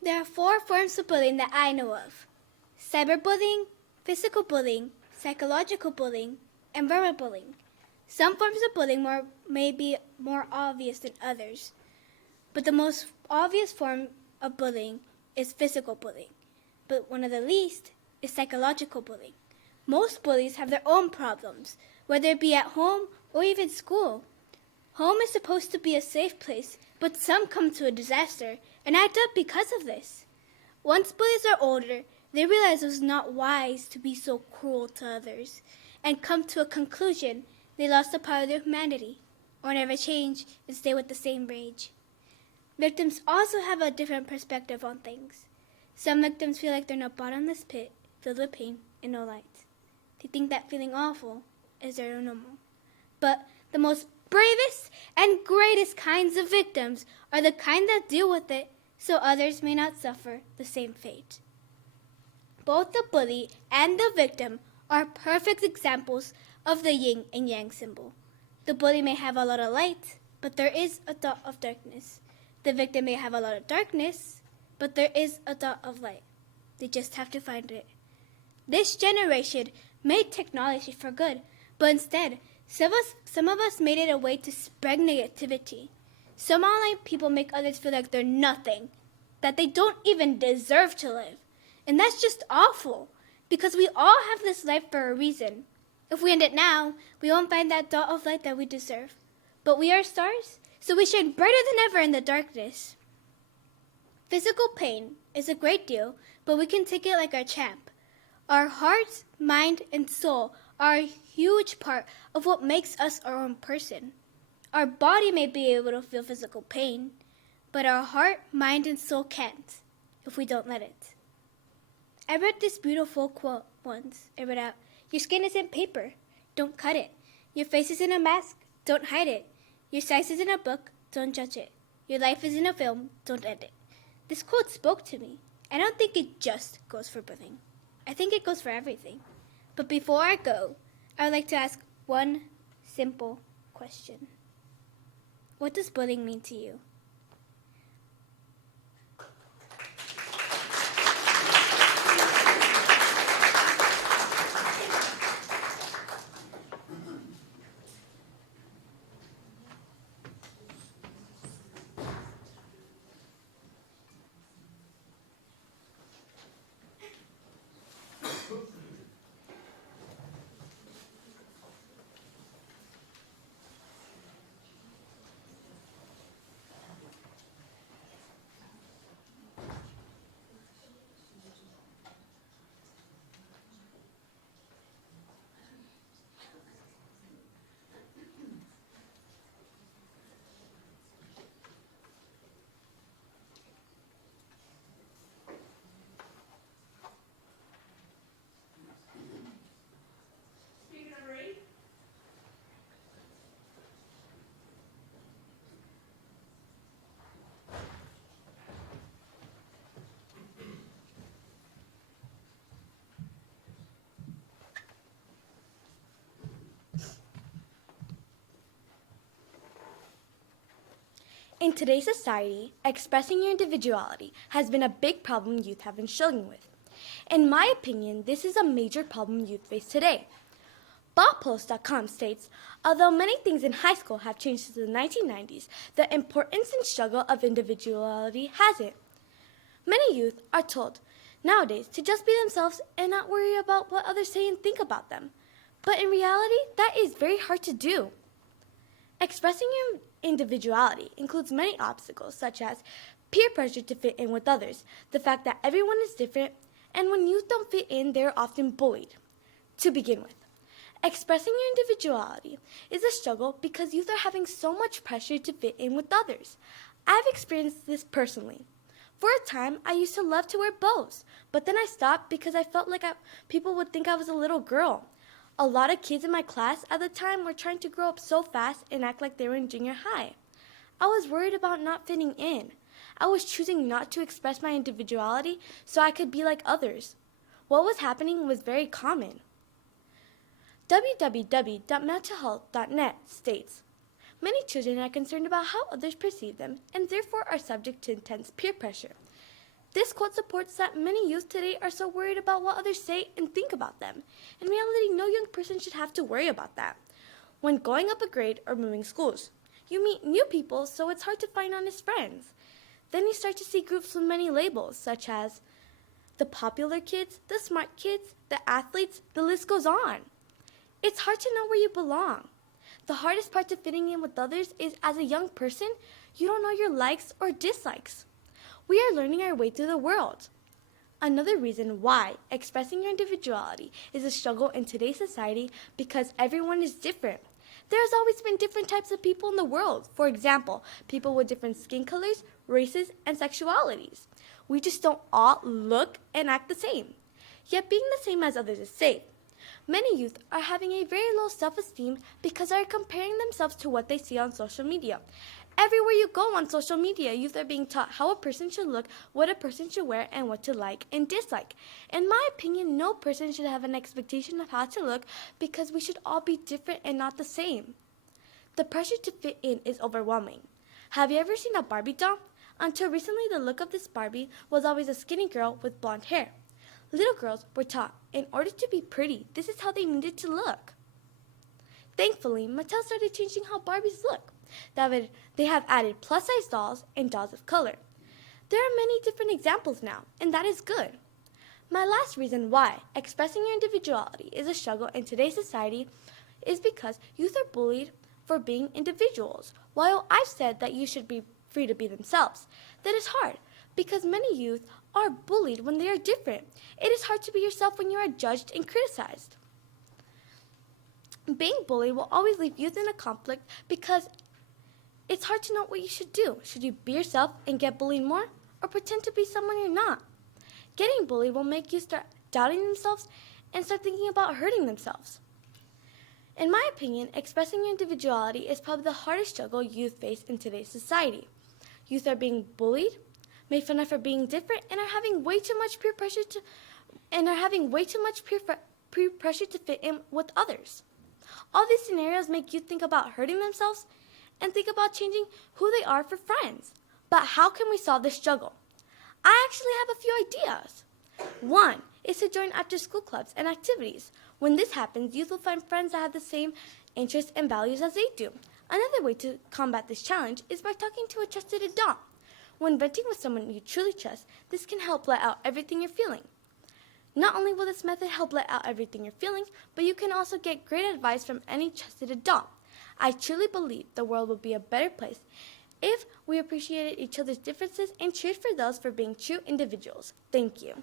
There are 4 forms of bullying that I know of: cyberbullying, physical bullying, psychological bullying, and verbal bullying. Some forms of bullying may be more obvious than others, but the most obvious form of bullying is physical bullying. But one of the least is psychological bullying. Most bullies have their own problems, whether it be at home or even school. Home is supposed to be a safe place, but some come to a disaster and act up because of this. Once bullies are older, they realize it was not wise to be so cruel to others, and come to a conclusion they lost a part of their humanity, or never change and stay with the same rage. Victims also have a different perspective on things. Some victims feel like they're in a bottomless pit filled with pain and no light. They think that feeling awful is their normal. But the most bravest and greatest kinds of victims are the kind that deal with it so others may not suffer the same fate. Both the bully and the victim are perfect examples of the yin and yang symbol. The bully may have a lot of light, but there is a dot of darkness. The victim may have a lot of darkness, but there is a dot of light. They just have to find it. This generation made technology for good, but instead, some of us made it a way to spread negativity. Some online people make others feel like they're nothing, that they don't even deserve to live. And that's just awful, because we all have this life for a reason. If we end it now, we won't find that dot of light that we deserve. But we are stars, so we shine brighter than ever in the darkness. Physical pain is a great deal, but we can take it like our champ. Our heart, mind, and soul are a huge part of what makes us our own person. Our body may be able to feel physical pain, but our heart, mind, and soul can't if we don't let it. I read this beautiful quote once. I read out, "Your skin isn't paper, don't cut it. Your face isn't a mask, don't hide it. Your size isn't a book, don't judge it. Your life isn't a film, don't end it." This quote spoke to me. I don't think it just goes for bullying. I think it goes for everything. But before I go, I would like to ask one simple question. What does bullying mean to you? In today's society, expressing your individuality has been a big problem youth have been struggling with. In my opinion, this is a major problem youth face today. BobPost.com states, although many things in high school have changed since the 1990s, the importance and struggle of individuality hasn't. Many youth are told nowadays to just be themselves and not worry about what others say and think about them. But in reality, that is very hard to do. Expressing your individuality includes many obstacles, such as peer pressure to fit in with others, the fact that everyone is different, and when youth don't fit in, they are often bullied. To begin with, expressing your individuality is a struggle because youth are having so much pressure to fit in with others. I've experienced this personally. For a time, I used to love to wear bows, but then I stopped because I felt like people would think I was a little girl. A lot of kids in my class at the time were trying to grow up so fast and act like they were in junior high. I was worried about not fitting in. I was choosing not to express my individuality so I could be like others. What was happening was very common. www.mentalhealth.net states, many children are concerned about how others perceive them and therefore are subject to intense peer pressure. This quote supports that many youth today are so worried about what others say and think about them. In reality, no young person should have to worry about that. When going up a grade or moving schools, you meet new people, so it's hard to find honest friends. Then you start to see groups with many labels, such as the popular kids, the smart kids, the athletes, the list goes on. It's hard to know where you belong. The hardest part to fitting in with others is, as a young person, you don't know your likes or dislikes. We are learning our way through the world. Another reason why expressing your individuality is a struggle in today's society because everyone is different. There has always been different types of people in the world. For example, people with different skin colors, races, and sexualities. We just don't all look and act the same. Yet being the same as others is safe. Many youth are having a very low self-esteem because they are comparing themselves to what they see on social media. Everywhere you go on social media, youth are being taught how a person should look, what a person should wear, and what to like and dislike. In my opinion, no person should have an expectation of how to look because we should all be different and not the same. The pressure to fit in is overwhelming. Have you ever seen a Barbie doll? Until recently, the look of this Barbie was always a skinny girl with blonde hair. Little girls were taught, in order to be pretty, this is how they needed to look. Thankfully, Mattel started changing how Barbies look. They have added plus-size dolls and dolls of color. There are many different examples now, and that is good. My last reason why expressing your individuality is a struggle in today's society is because youth are bullied for being individuals. While I've said that you should be free to be themselves, that is hard because many youth are bullied when they are different. It is hard to be yourself when you are judged and criticized. Being bullied will always leave youth in a conflict because it's hard to know what you should do. Should you be yourself and get bullied more, or pretend to be someone you're not? Getting bullied will make you start doubting themselves and start thinking about hurting themselves. In my opinion, expressing your individuality is probably the hardest struggle youth face in today's society. Youth are being bullied, made fun of for being different, and are having way too much peer pressure to fit in with others. All these scenarios make youth think about hurting themselves and think about changing who they are for friends. But how can we solve this struggle? I actually have a few ideas. One is to join after-school clubs and activities. When this happens, youth will find friends that have the same interests and values as they do. Another way to combat this challenge is by talking to a trusted adult. When venting with someone you truly trust, this can help let out everything you're feeling. Not only will this method help let out everything you're feeling, but you can also get great advice from any trusted adult. I truly believe the world would be a better place if we appreciated each other's differences and cheered for those for being true individuals. Thank you.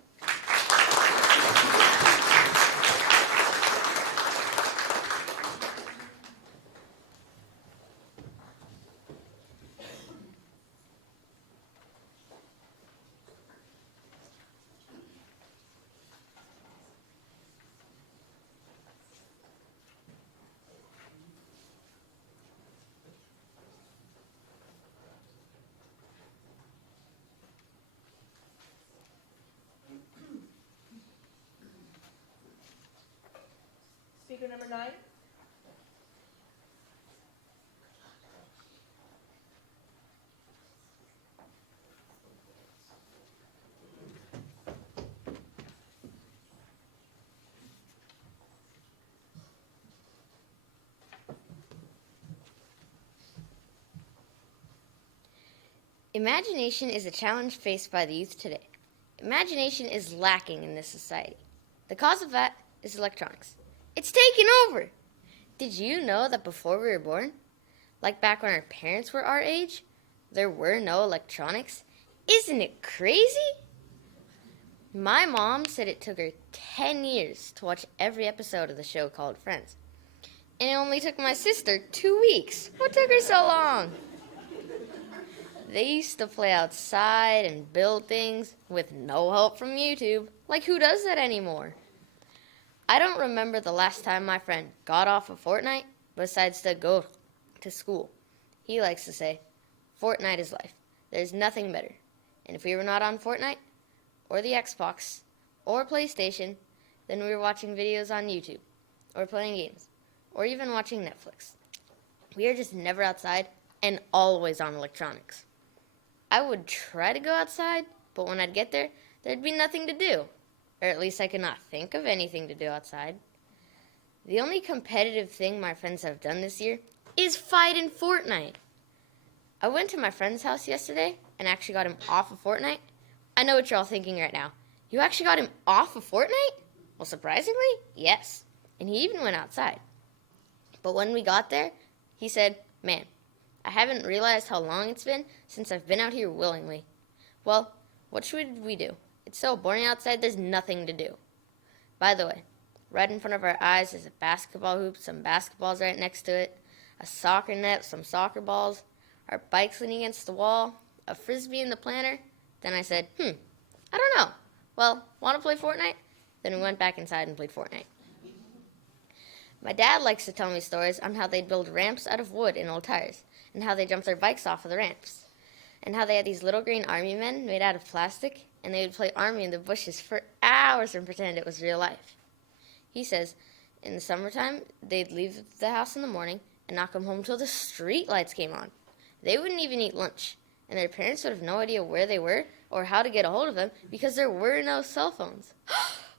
Speaker number 9. Imagination is a challenge faced by the youth today. Imagination is lacking in this society. The cause of that is electronics. It's taken over. Did you know that before we were born, like back when our parents were our age, there were no electronics? Isn't it crazy? My mom said it took her 10 years to watch every episode of the show called Friends. And it only took my sister 2 weeks. What took her so long? They used to play outside and build things with no help from YouTube. Like, who does that anymore? I don't remember the last time my friend got off of Fortnite besides to go to school. He likes to say, Fortnite is life. There's nothing better. And if we were not on Fortnite, or the Xbox, or PlayStation, then we were watching videos on YouTube, or playing games, or even watching Netflix. We are just never outside and always on electronics. I would try to go outside, but when I'd get there, there'd be nothing to do. Or at least I could not think of anything to do outside. The only competitive thing my friends have done this year is fight in Fortnite. I went to my friend's house yesterday and actually got him off of Fortnite. I know what you're all thinking right now. You actually got him off of Fortnite? Well, surprisingly, yes. And he even went outside. But when we got there, he said, man, I haven't realized how long it's been since I've been out here willingly. Well, what should we do? It's so boring outside, there's nothing to do. By the way, right in front of our eyes is a basketball hoop, some basketballs right next to it, a soccer net, some soccer balls, our bikes leaning against the wall, a frisbee in the planter. Then I said, I don't know. Well, want to play Fortnite? Then we went back inside and played Fortnite. My dad likes to tell me stories on how they'd build ramps out of wood and old tires, and how they jumped their bikes off of the ramps, and how they had these little green army men made out of plastic, and they would play army in the bushes for hours and pretend it was real life. He says, in the summertime, they'd leave the house in the morning and not come home till the street lights came on. They wouldn't even eat lunch, and their parents would have no idea where they were or how to get a hold of them because there were no cell phones.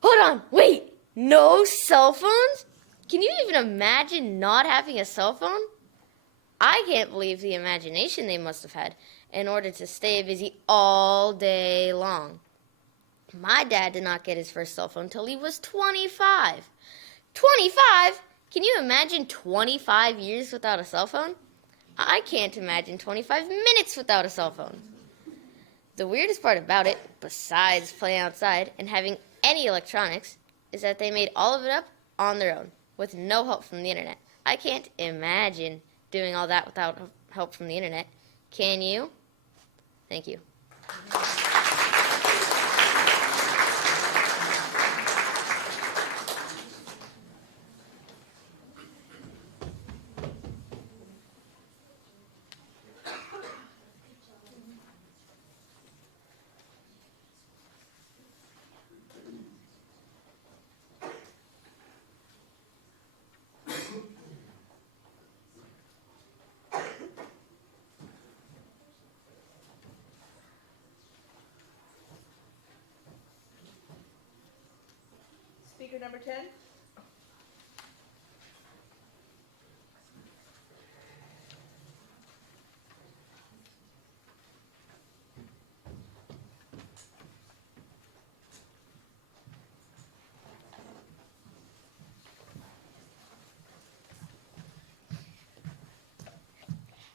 Hold on, wait, no cell phones? Can you even imagine not having a cell phone? I can't believe the imagination they must have had in order to stay busy all day long. My dad did not get his first cell phone till he was 25. 25? Can you imagine 25 years without a cell phone? I can't imagine 25 minutes without a cell phone. The weirdest part about it, besides playing outside and having any electronics, is that they made all of it up on their own, with no help from the internet. I can't imagine doing all that without help from the internet. Can you? Thank you. Speaker number 10.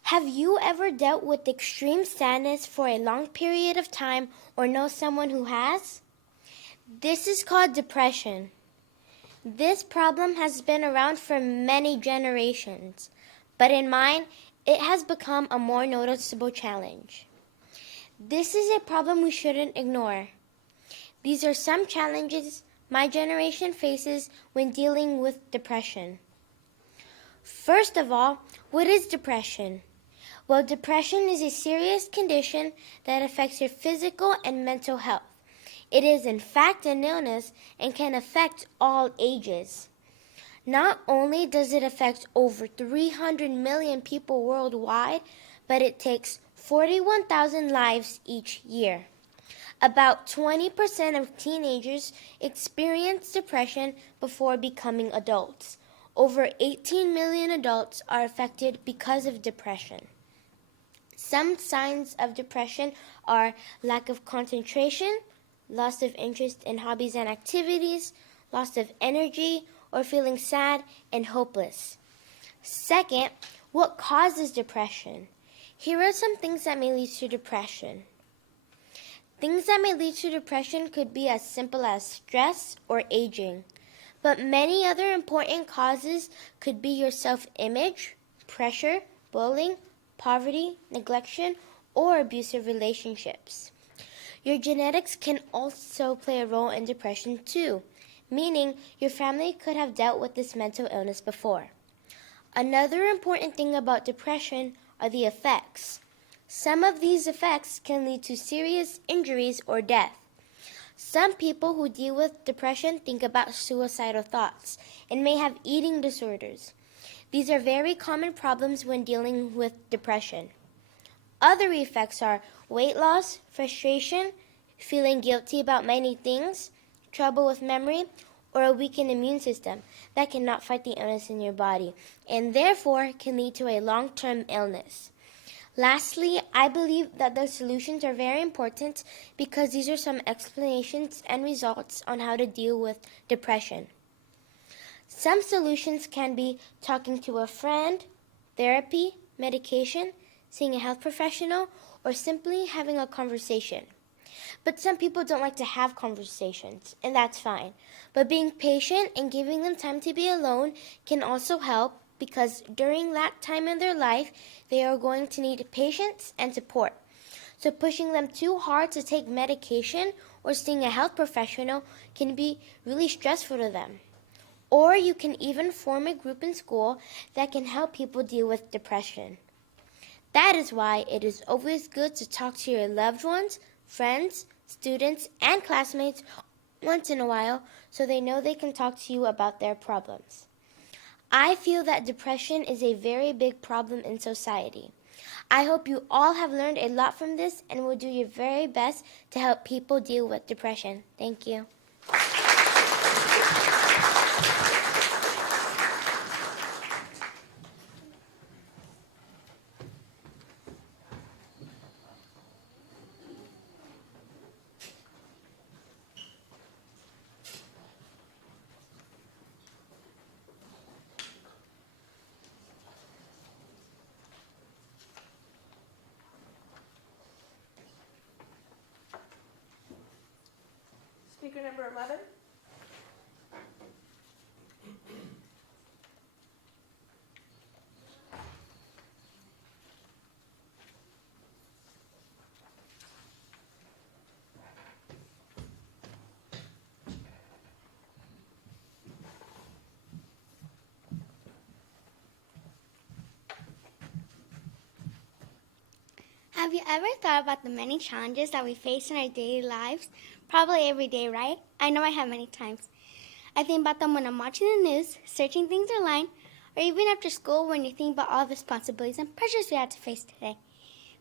Have you ever dealt with extreme sadness for a long period of time or know someone who has? This is called depression. This problem has been around for many generations, but in mine, it has become a more noticeable challenge. This is a problem we shouldn't ignore. These are some challenges my generation faces when dealing with depression. First of all, what is depression? Well, depression is a serious condition that affects your physical and mental health. It is in fact an illness and can affect all ages. Not only does it affect over 300 million people worldwide, but it takes 41,000 lives each year. About 20% of teenagers experience depression before becoming adults. Over 18 million adults are affected because of depression. Some signs of depression are lack of concentration, loss of interest in hobbies and activities, loss of energy, or feeling sad and hopeless. Second, what causes depression? Here are some things that may lead to depression. Things that may lead to depression could be as simple as stress or aging, but many other important causes could be your self-image, pressure, bullying, poverty, neglection, or abusive relationships. Your genetics can also play a role in depression too, meaning your family could have dealt with this mental illness before. Another important thing about depression are the effects. Some of these effects can lead to serious injuries or death. Some people who deal with depression think about suicidal thoughts and may have eating disorders. These are very common problems when dealing with depression. Other effects are weight loss, frustration, feeling guilty about many things, trouble with memory, or a weakened immune system that cannot fight the illness in your body and therefore can lead to a long-term illness. Lastly, I believe that the solutions are very important because these are some explanations and results on how to deal with depression. Some solutions can be talking to a friend, therapy, medication, seeing a health professional, or simply having a conversation. But some people don't like to have conversations, and that's fine. But being patient and giving them time to be alone can also help because during that time in their life, they are going to need patience and support. So pushing them too hard to take medication or seeing a health professional can be really stressful to them. Or you can even form a group in school that can help people deal with depression. That is why it is always good to talk to your loved ones, friends, students, and classmates once in a while so they know they can talk to you about their problems. I feel that depression is a very big problem in society. I hope you all have learned a lot from this and will do your very best to help people deal with depression. Thank you. Speaker number 11. Have you ever thought about the many challenges that we face in our daily lives? Probably every day, right? I know I have many times. I think about them when I'm watching the news, searching things online, or even after school when you think about all the responsibilities and pressures we have to face today.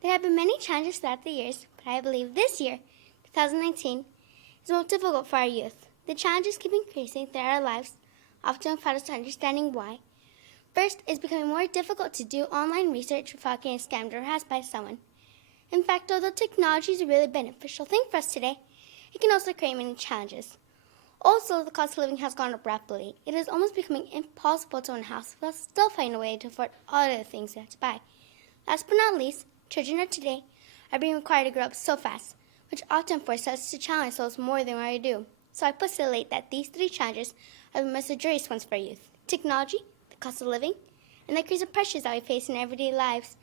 There have been many challenges throughout the years, but I believe this year, 2019, is most difficult for our youth. The challenges keep increasing throughout our lives, often without us understanding why. First, it's becoming more difficult to do online research without getting scammed or harassed by someone. In fact, although technology is a really beneficial thing for us today, it can also create many challenges. Also, the cost of living has gone up rapidly. It is almost becoming impossible to own a house while still finding a way to afford all of the things we have to buy. Last but not least, children of today are being required to grow up so fast, which often forces us to challenge ourselves more than we already do. So I postulate that these three challenges are the most serious ones for youth: technology, the cost of living, and the increase of pressures that we face in everyday lives.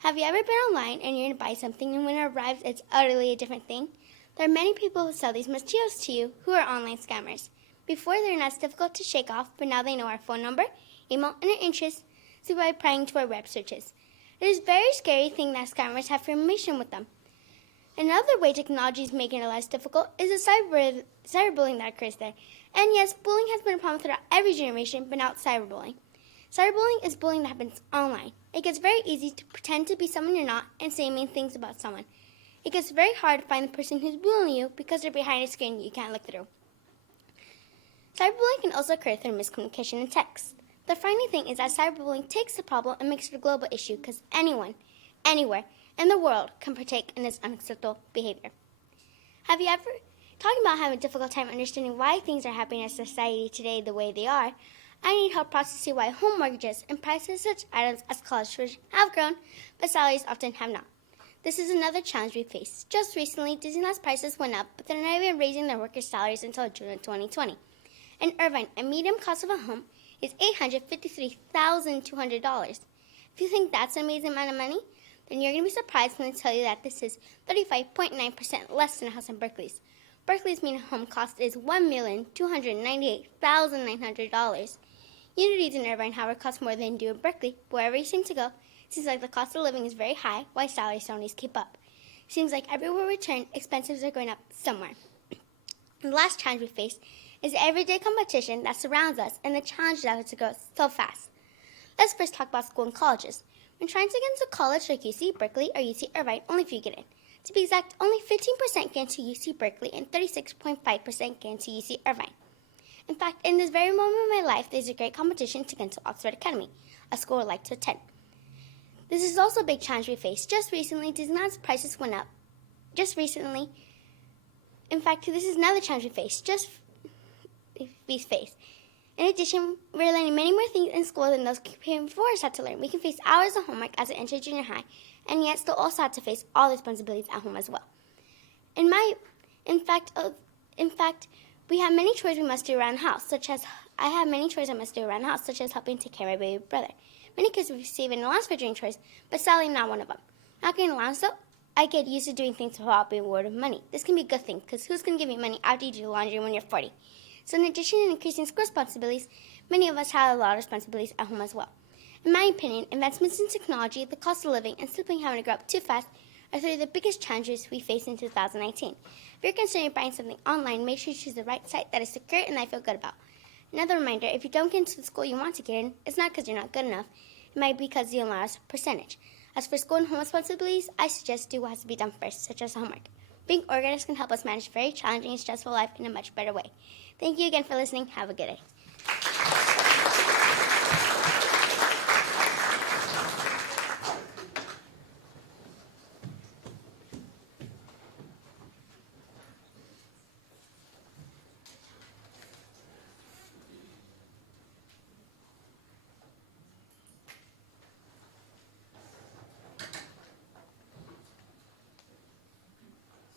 Have you ever been online and you're going to buy something and when it arrives it's utterly a different thing? There are many people who sell these mosquitoes to you who are online scammers. Before they were not as difficult to shake off, but now they know our phone number, email, and our interests simply by prying to our web searches. It is a very scary thing that scammers have information with them. Another way technology is making it less difficult is the cyberbullying that occurs there. And yes, bullying has been a problem throughout every generation, but now it's cyberbullying. Cyberbullying is bullying that happens online. It gets very easy to pretend to be someone you're not and say mean things about someone. It gets very hard to find the person who's bullying you because they're behind a screen you can't look through. Cyberbullying can also occur through miscommunication and text. The frightening thing is that cyberbullying takes the problem and makes it a global issue because anyone, anywhere, and the world can partake in this unacceptable behavior. Have you ever, talking about having a difficult time understanding why things are happening in society today the way they are, I need help processing why home mortgages and prices of such items as college tuition have grown, but salaries often have not. This is another challenge we face. Just recently, Disneyland's prices went up, but they're not even raising their workers' salaries until June of 2020. In Irvine, a median cost of a home is $853,200. If you think that's an amazing amount of money, then you're going to be surprised when I tell you that this is 35.9% less than a house in Berkeley's. Berkeley's median home cost is $1,298,900. Unities in Irvine, however, cost more than do in Berkeley, but wherever you seem to go, it seems like the cost of living is very high, while salaries don't always keep up. It seems like everywhere we turn, expenses are going up somewhere. And the last challenge we face is the everyday competition that surrounds us and the challenge that is to grow so fast. Let's first talk about school and colleges. When trying to get into college like UC Berkeley or UC Irvine, only few get in. To be exact, only 15% get into UC Berkeley and 36.5% get into UC Irvine. In fact, in this very moment of my life, there's a great competition to get into Oxford Academy, a school I'd like to attend. This is also a big challenge we face. Just recently, Disneyland's prices went up. In fact, this is another challenge we face. In addition, we're learning many more things in school than those came before us had to learn. We can face hours of homework as we enter junior high, and yet still also have to face all the responsibilities at home as well. In fact, we have many chores we must do around the house, such as helping take care of my baby brother. Many kids receive an allowance for doing chores, but sadly not one of them. Not getting an allowance though, I get used to doing things without being rewarded with money. This can be a good thing, because who's going to give you money after you do the laundry when you're 40? So in addition to increasing school responsibilities, many of us have a lot of responsibilities at home as well. In my opinion, investments in technology, the cost of living, and simply having to grow up too fast are three of the biggest challenges we face in 2019. If you're considering buying something online, make sure you choose the right site that is secure and that I feel good about. Another reminder, if you don't get into the school you want to get in, it's not because you're not good enough. It might be because you don't allow a percentage. As for school and home responsibilities, I suggest do what has to be done first, such as homework. Being organized can help us manage a very challenging and stressful life in a much better way. Thank you again for listening. Have a good day.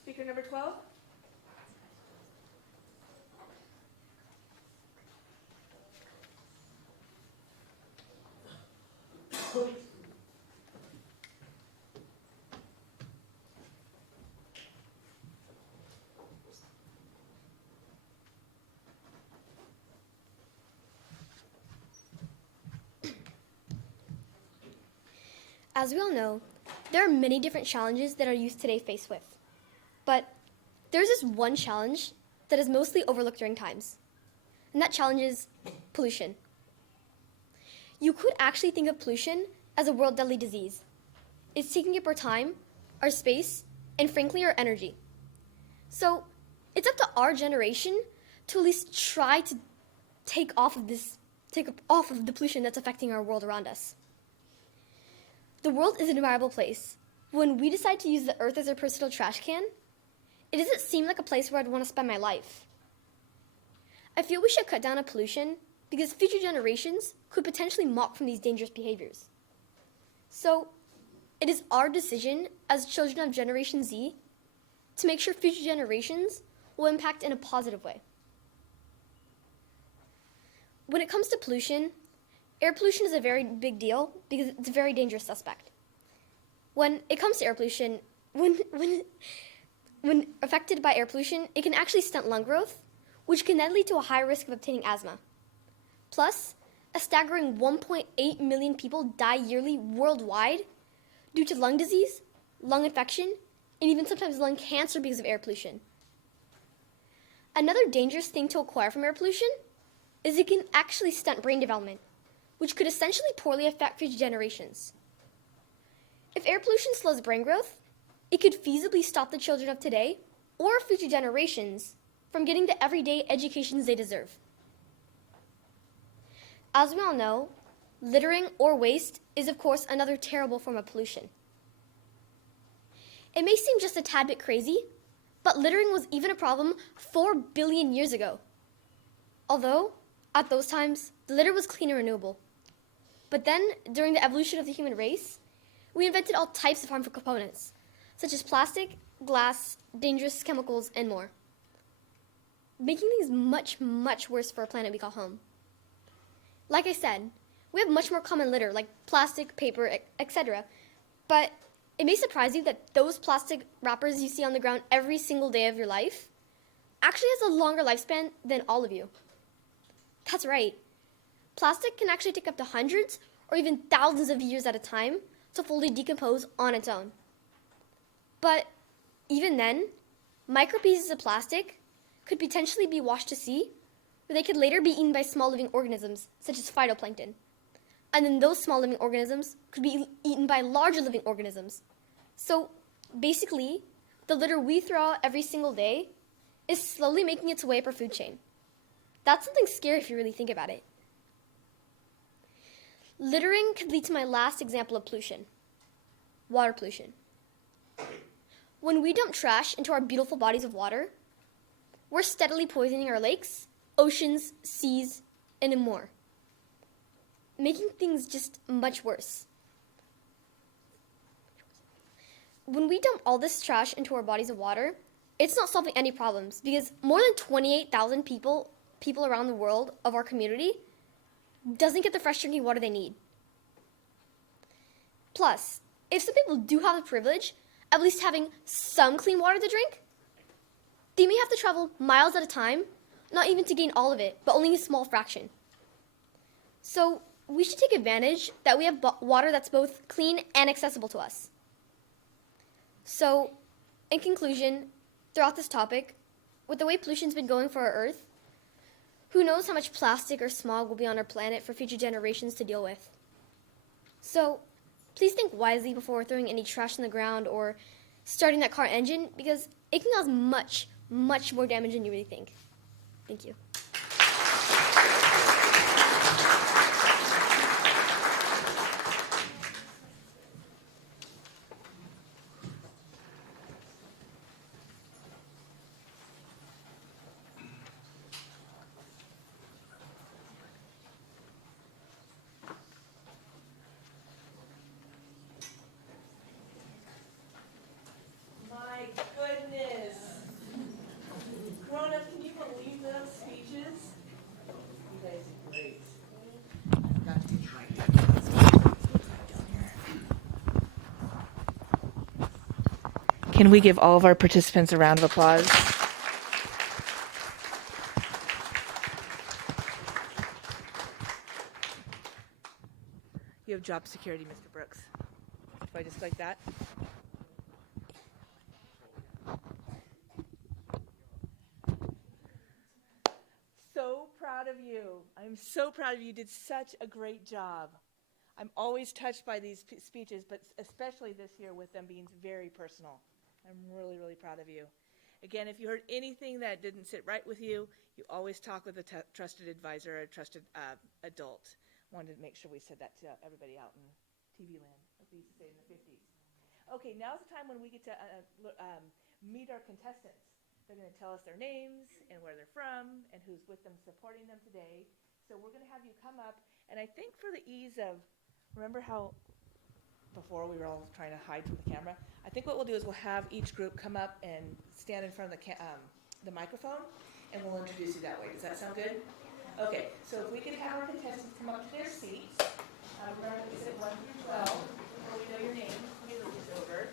Speaker number 12. As we all know, there are many different challenges that our youth today face with. But there's this one challenge that is mostly overlooked during times, and that challenge is pollution. You could actually think of pollution as a world deadly disease. It's taking up our time, our space, and frankly, our energy. So it's up to our generation to at least try to take off of the pollution that's affecting our world around us. The world is an admirable place. When we decide to use the earth as our personal trash can, it doesn't seem like a place where I'd want to spend my life. I feel we should cut down on pollution because future generations could potentially mock from these dangerous behaviors. So, it is our decision as children of Generation Z to make sure future generations will impact in a positive way. When it comes to pollution, air pollution is a very big deal because it's a very dangerous suspect. When it comes to air pollution, when affected by air pollution, it can actually stunt lung growth, which can then lead to a high risk of obtaining asthma. Plus, a staggering 1.8 million people die yearly worldwide due to lung disease, lung infection, and even sometimes lung cancer because of air pollution. Another dangerous thing to acquire from air pollution is it can actually stunt brain development, which could essentially poorly affect future generations. If air pollution slows brain growth, it could feasibly stop the children of today or future generations from getting the everyday educations they deserve. As we all know, littering or waste is of course another terrible form of pollution. It may seem just a tad bit crazy, but littering was even a problem 4 billion years ago. Although, at those times, the litter was clean and renewable. But then, during the evolution of the human race, we invented all types of harmful components, such as plastic, glass, dangerous chemicals, and more, making things much, much worse for our planet we call home. Like I said, we have much more common litter, like plastic, paper, etc., but it may surprise you that those plastic wrappers you see on the ground every single day of your life actually has a longer lifespan than all of you. That's right. Plastic can actually take up to hundreds or even thousands of years at a time to fully decompose on its own. But even then, micro pieces of plastic could potentially be washed to sea, where they could later be eaten by small living organisms, such as phytoplankton. And then those small living organisms could be eaten by larger living organisms. So basically, the litter we throw out every single day is slowly making its way up our food chain. That's something scary if you really think about it. Littering could lead to my last example of pollution, water pollution. When we dump trash into our beautiful bodies of water, we're steadily poisoning our lakes, oceans, seas, and more, making things just much worse. When we dump all this trash into our bodies of water, it's not solving any problems because more than 28,000 people around the world of our community doesn't get the fresh drinking water they need. Plus, if some people do have the privilege of at least having some clean water to drink, they may have to travel miles at a time, not even to gain all of it, but only a small fraction. So we should take advantage that we have water that's both clean and accessible to us. So, in conclusion, throughout this topic, with the way pollution's been going for our Earth, who knows how much plastic or smog will be on our planet for future generations to deal with. So, please think wisely before throwing any trash in the ground or starting that car engine, because it can cause much, much more damage than you really think. Thank you. My goodness. Grown-ups, can you believe those speeches? You guys are great. Can we give all of our participants a round of applause? You have job security, Mr. Brooks. Do I just like that? So proud of you. I'm so proud of you. You did such a great job. I'm always touched by these speeches, but especially this year with them being very personal. I'm really, really proud of you. Again, if you heard anything that didn't sit right with you, you always talk with a trusted advisor or a trusted adult. Wanted to make sure we said that to everybody out in TV land, like we used to say in the 50s. Okay, now's the time when we get to meet our contestants. They're going to tell us their names and where they're from and who's with them supporting them today. So we're going to have you come up, and I think for the ease of, remember how before we were all trying to hide from the camera? I think what we'll do is we'll have each group come up and stand in front of the microphone, and we'll introduce you that way. Does that sound good? Okay, so if we could have our contestants come up to their seats. Remember, we said 1 through 12. Before we know your name, we look this over.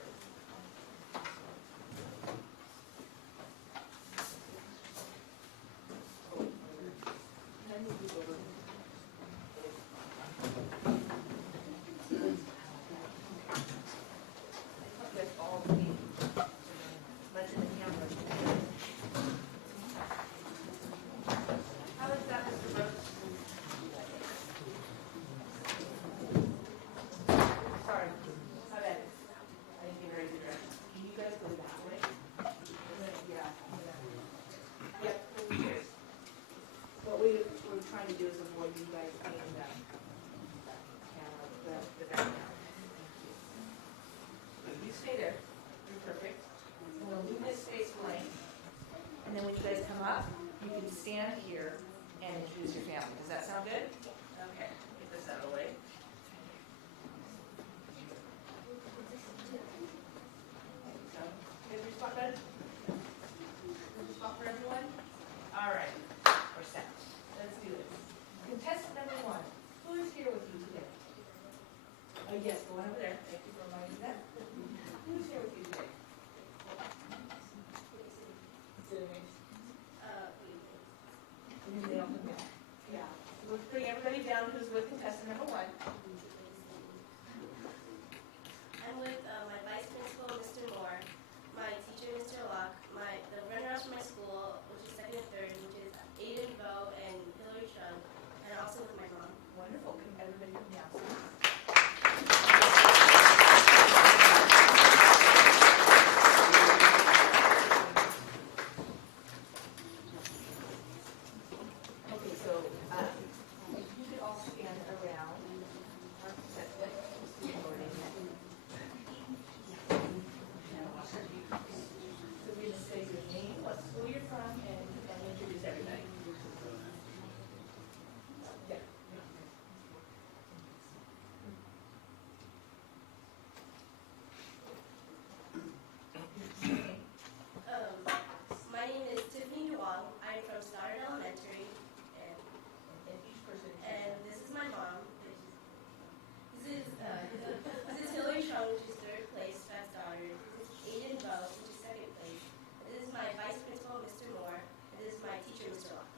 Yes, the one over there. Thank you for reminding that. Who's here with you today? Yeah. We'll bring everybody down who's with contestant number 1. I'm with my vice principal, Mr. Moore, my teacher, Mr. Locke, the runners from my school, which is second and third, which is Aiden Vo and Hillary Chung, and also with my mom. Wonderful. Can everybody come down? Okay, so you could all stand around our contestant. So we're going to say your name, what school you're from, and introduce everybody. Yeah. My name is Tiffany Duong. I'm from Stoddard Elementary, and Each person. this is my mom. This is Hillary Chung, which is third place at Stoddard. This is Aiden Vo, which is second place. This is my vice principal, Mr. Moore, and this is my teacher, Mr. Locke.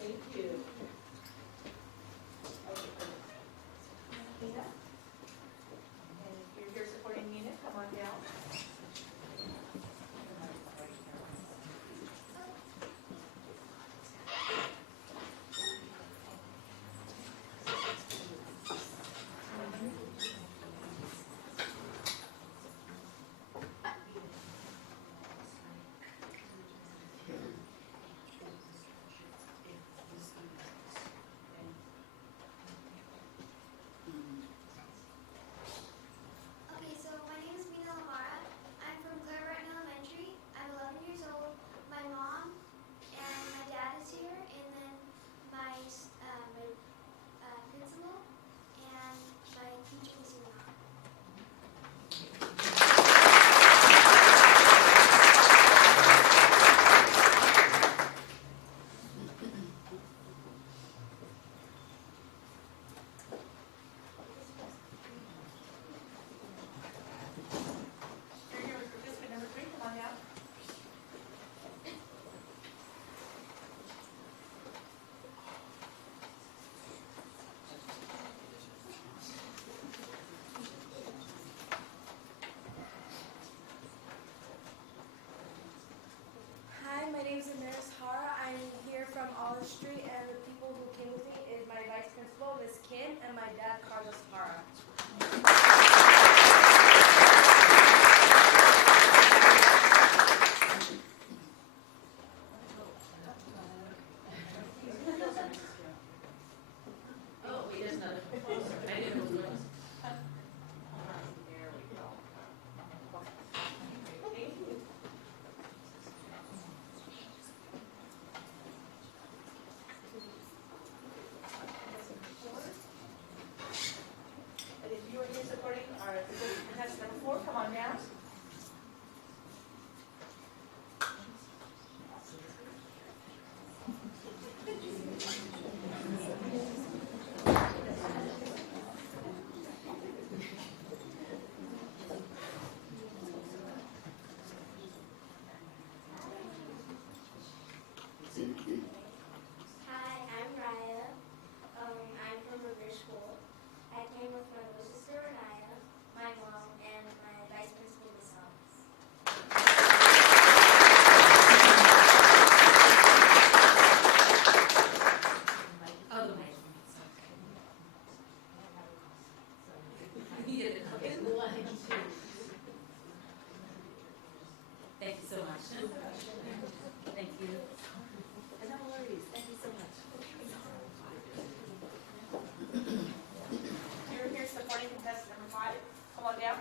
Thank you. Okay. Nina? And if you're here supporting Nina, come on down. Okay, so my name is Mina Lamara. I'm from Claire Breton Elementary. I'm 11 years old. My mom and my dad is here, and then my principal and my teacher is here. You're here with participant number 3, come on down. Hi, my name is Amaris Hara. I'm here from Olive Street, and the people who came with me is my vice principal, Miss Kim, and my dad, Carlos Hara. And if you are here supporting our contestant number 4, come on down. Hi, I'm Raya. I'm from River School. I came with my little sister Renaya, my mom, and my vice principal, Miss Thomas. Thank you so much. Thank you. No worries, thank you so much. You're here supporting contestant number 5, come on down.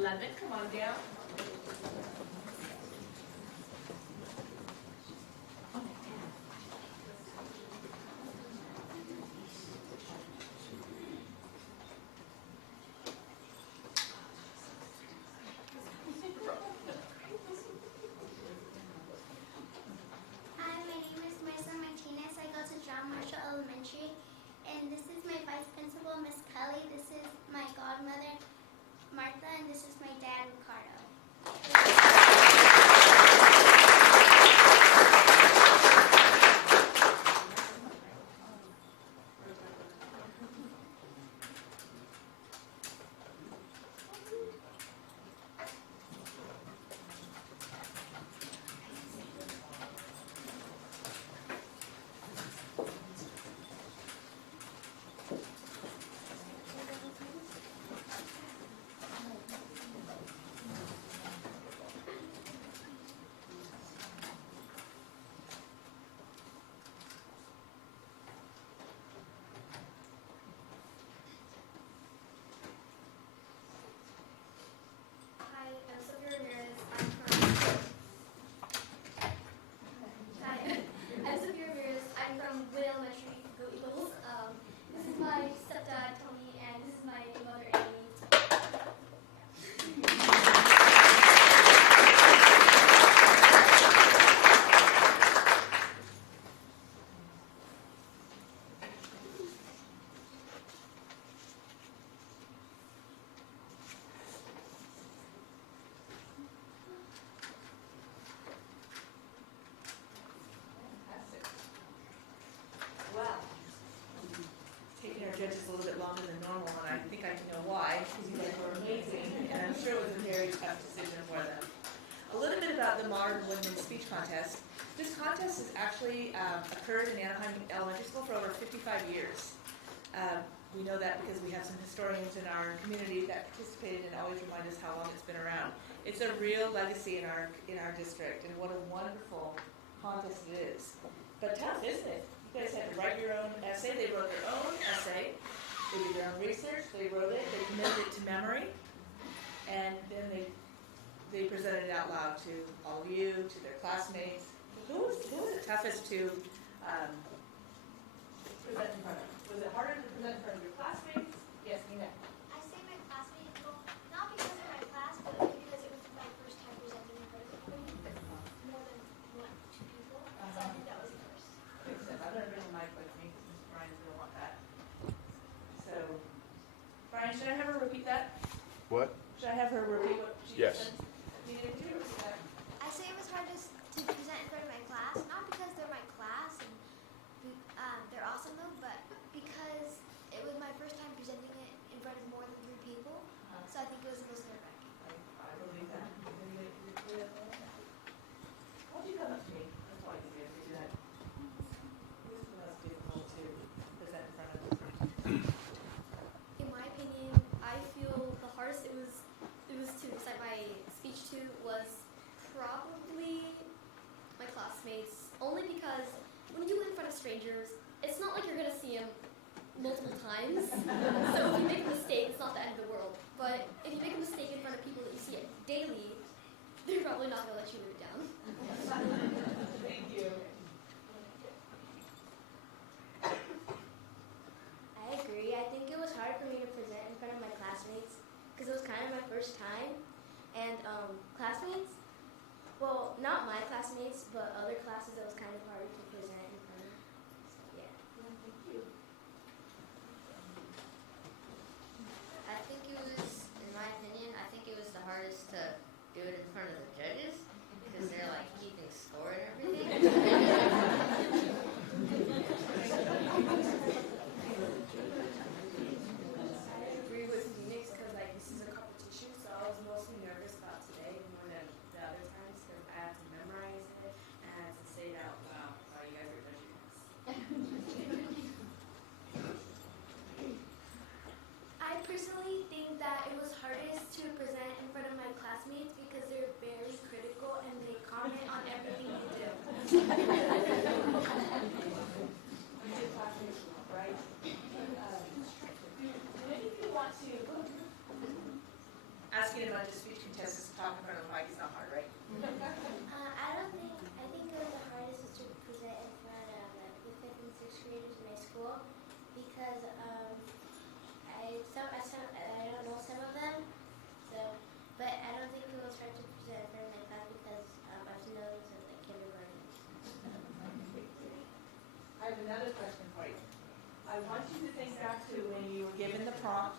Lemon, come on down. Hi, my name is Marissa Martinez. I go to John Marshall Elementary, and this is my vice principal, Miss Kelly. This is my godmother, Martha, and this is my dad, Ricardo. Hi, I'm Sophia Ramirez. I'm Sophia Ramirez. I'm from Wood Elementary. Go Eagles. This is my stepdad Tony, and this is my mother Amy. Fantastic. Well, taking our judges a little bit longer than normal, and I think I know why, because you guys were amazing, and I'm sure it was a very tough decision for them. A little bit about the Modern Women's Speech Contest. This contest has actually occurred in Anaheim Elementary School for over 55 years. We know that because we have some historians in our community that participated and always remind us how long it's been around. It's a real legacy in our district, and what a wonderful contest it is. But tough, isn't it? You guys had to write your own essay. They wrote their own essay. They did their own research. They wrote it. They committed it to memory, and then they presented it out loud to all of you, to their classmates. Who was the toughest to present in front of? Was it harder to present in front of your classmates? Yes, Nina. I say my classmates, well, not because they're my class, but because it was my first time presenting in front of more than two people. So I think that was the first. Makes sense. I've never been in mic with me because Mr. Brian's going to want that. So, Brian, should I have her repeat that? What? Should I have her repeat what she Yes. said? Nina, could you repeat that? I say it was hard to present in front of my class, not because they're my class and they're awesome though, but because it was my first time presenting it in front of more than 3 people. So I think it was the most nerve-wracking. I believe that. Why don't you come up to me? That's why you do that. This is the most difficult to present in front of. In my opinion, I feel the hardest it was to recite my speech to was probably my classmates. Only because when you do it in front of strangers, it's not like you're gonna see them multiple times. So if you make a mistake, it's not the end of the world. But if you make a mistake in front of people that you see it daily, they're probably not gonna let you live it down. Thank you. I agree. I think it was hard for me to present in front of my classmates because it was kind of my first time. And classmates, well, not my classmates, but other classes, it was kind of hard to present in front of. So, yeah. Thank you. I think it was, in my opinion, I think it was the hardest to do it in front of the judges because they're like keeping score and everything. I agree with Phoenix because like this is a competition, so I was mostly nervous about today more than the other times because I had to memorize it and I had to say it out loud while you guys were judging us. I personally think that it was hardest to present in front of my classmates because they're very critical and they comment on everything you do. Good classmates, right? Do any of you want to, asking about just another question for you. I want you to think back to when you were given the prompt,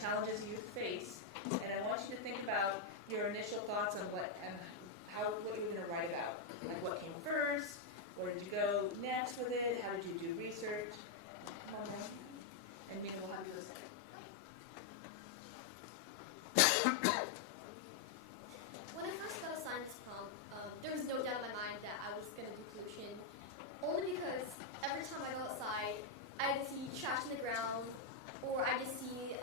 challenges you face, and I want you to think about your initial thoughts on what you were going to write about. Like what came first, where did you go next with it, how did you do research? Come on now. And Mina will have you a second. When I first got assigned this prompt, there was no doubt in my mind that I was going to do pollution. Only because every time I go outside, I either see trash in the ground, or I just see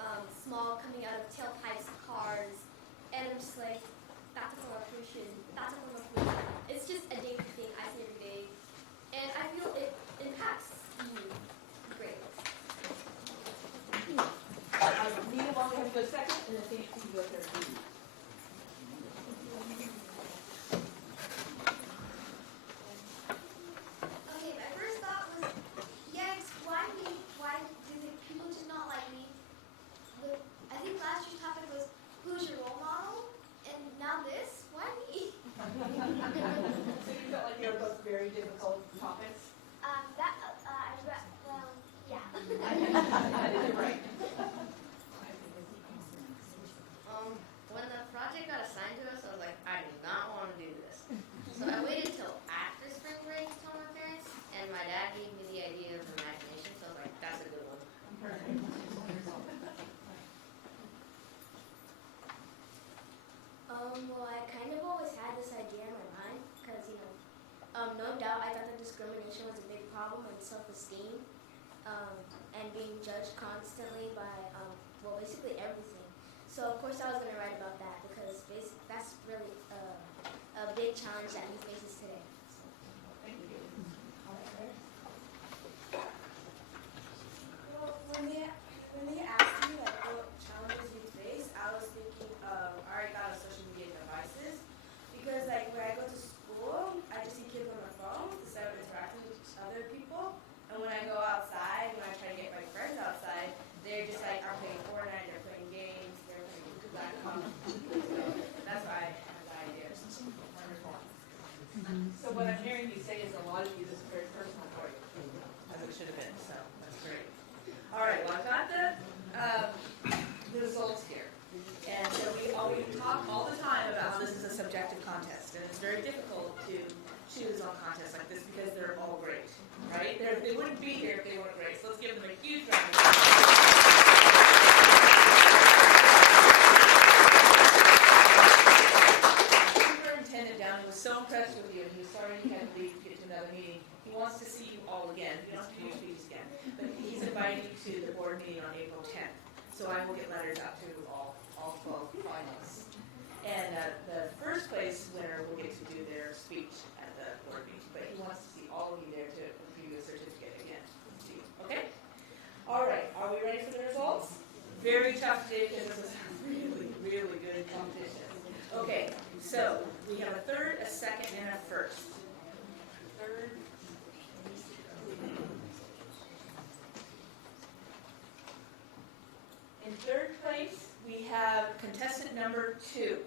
smog coming out of tailpipes of cars, and I'm just like, that's a form of pollution. That's a form of pollution. It's just a daily thing I see every day, and I feel it impacts you greatly. Nina, why don't we have you go second, and then Sage, you go third. Okay, my first thought was, yikes, why me? Why do the people just not like me? But I think last year's topic was, who's your role model? And now this, why me? So you felt like they were both very difficult topics? Yeah. I did it right. When the project got assigned to us, I was like, I do not want to do this. So I waited till after spring break to tell my parents, and my dad gave me the idea of imagination, so I was like, that's a good one. Well, I kind of always had this idea in my mind because, no doubt I thought that discrimination was a big problem in self-esteem and being judged constantly by, basically everything. So, of course, I was going to write about that because that's really a big challenge that he faces today. So. Thank you. Well, when they asked me like what challenges we face, I was thinking of I thought of social media devices because like when I go to school, I just see kids on their phones instead of interacting with other people. And when I go outside, when I try to get my friends outside, they're just like are playing Fortnite, they're playing games, they're playing Kukulaka. So that's why I have the idea. Wonderful. So what I'm hearing you say is a lot of you, this is very personal for you, as it should have been, so that's great. All right, well, I've got the results here. And so we talk all the time about how this is a subjective contest, and it's very difficult to choose on contests like this because they're all great, right? They wouldn't be here if they weren't great, so let's give them a huge round of applause. Superintendent Downey was so impressed with you, and he was sorry you had to leave to get to another meeting. He wants to see you all again. You don't have to do your speeches again, but he's inviting you to the board meeting on April 10th. So I will get letters out to all 12 finalists. And the first place winner will get to do their speech at the board meeting, but he wants to see all of you there to give you a certificate again. Okay? All right, are we ready for the results? Very tough today because this was a really, really good competition. Okay, so we have a third, a second, and a first. Third. In third place, we have contestant number 2.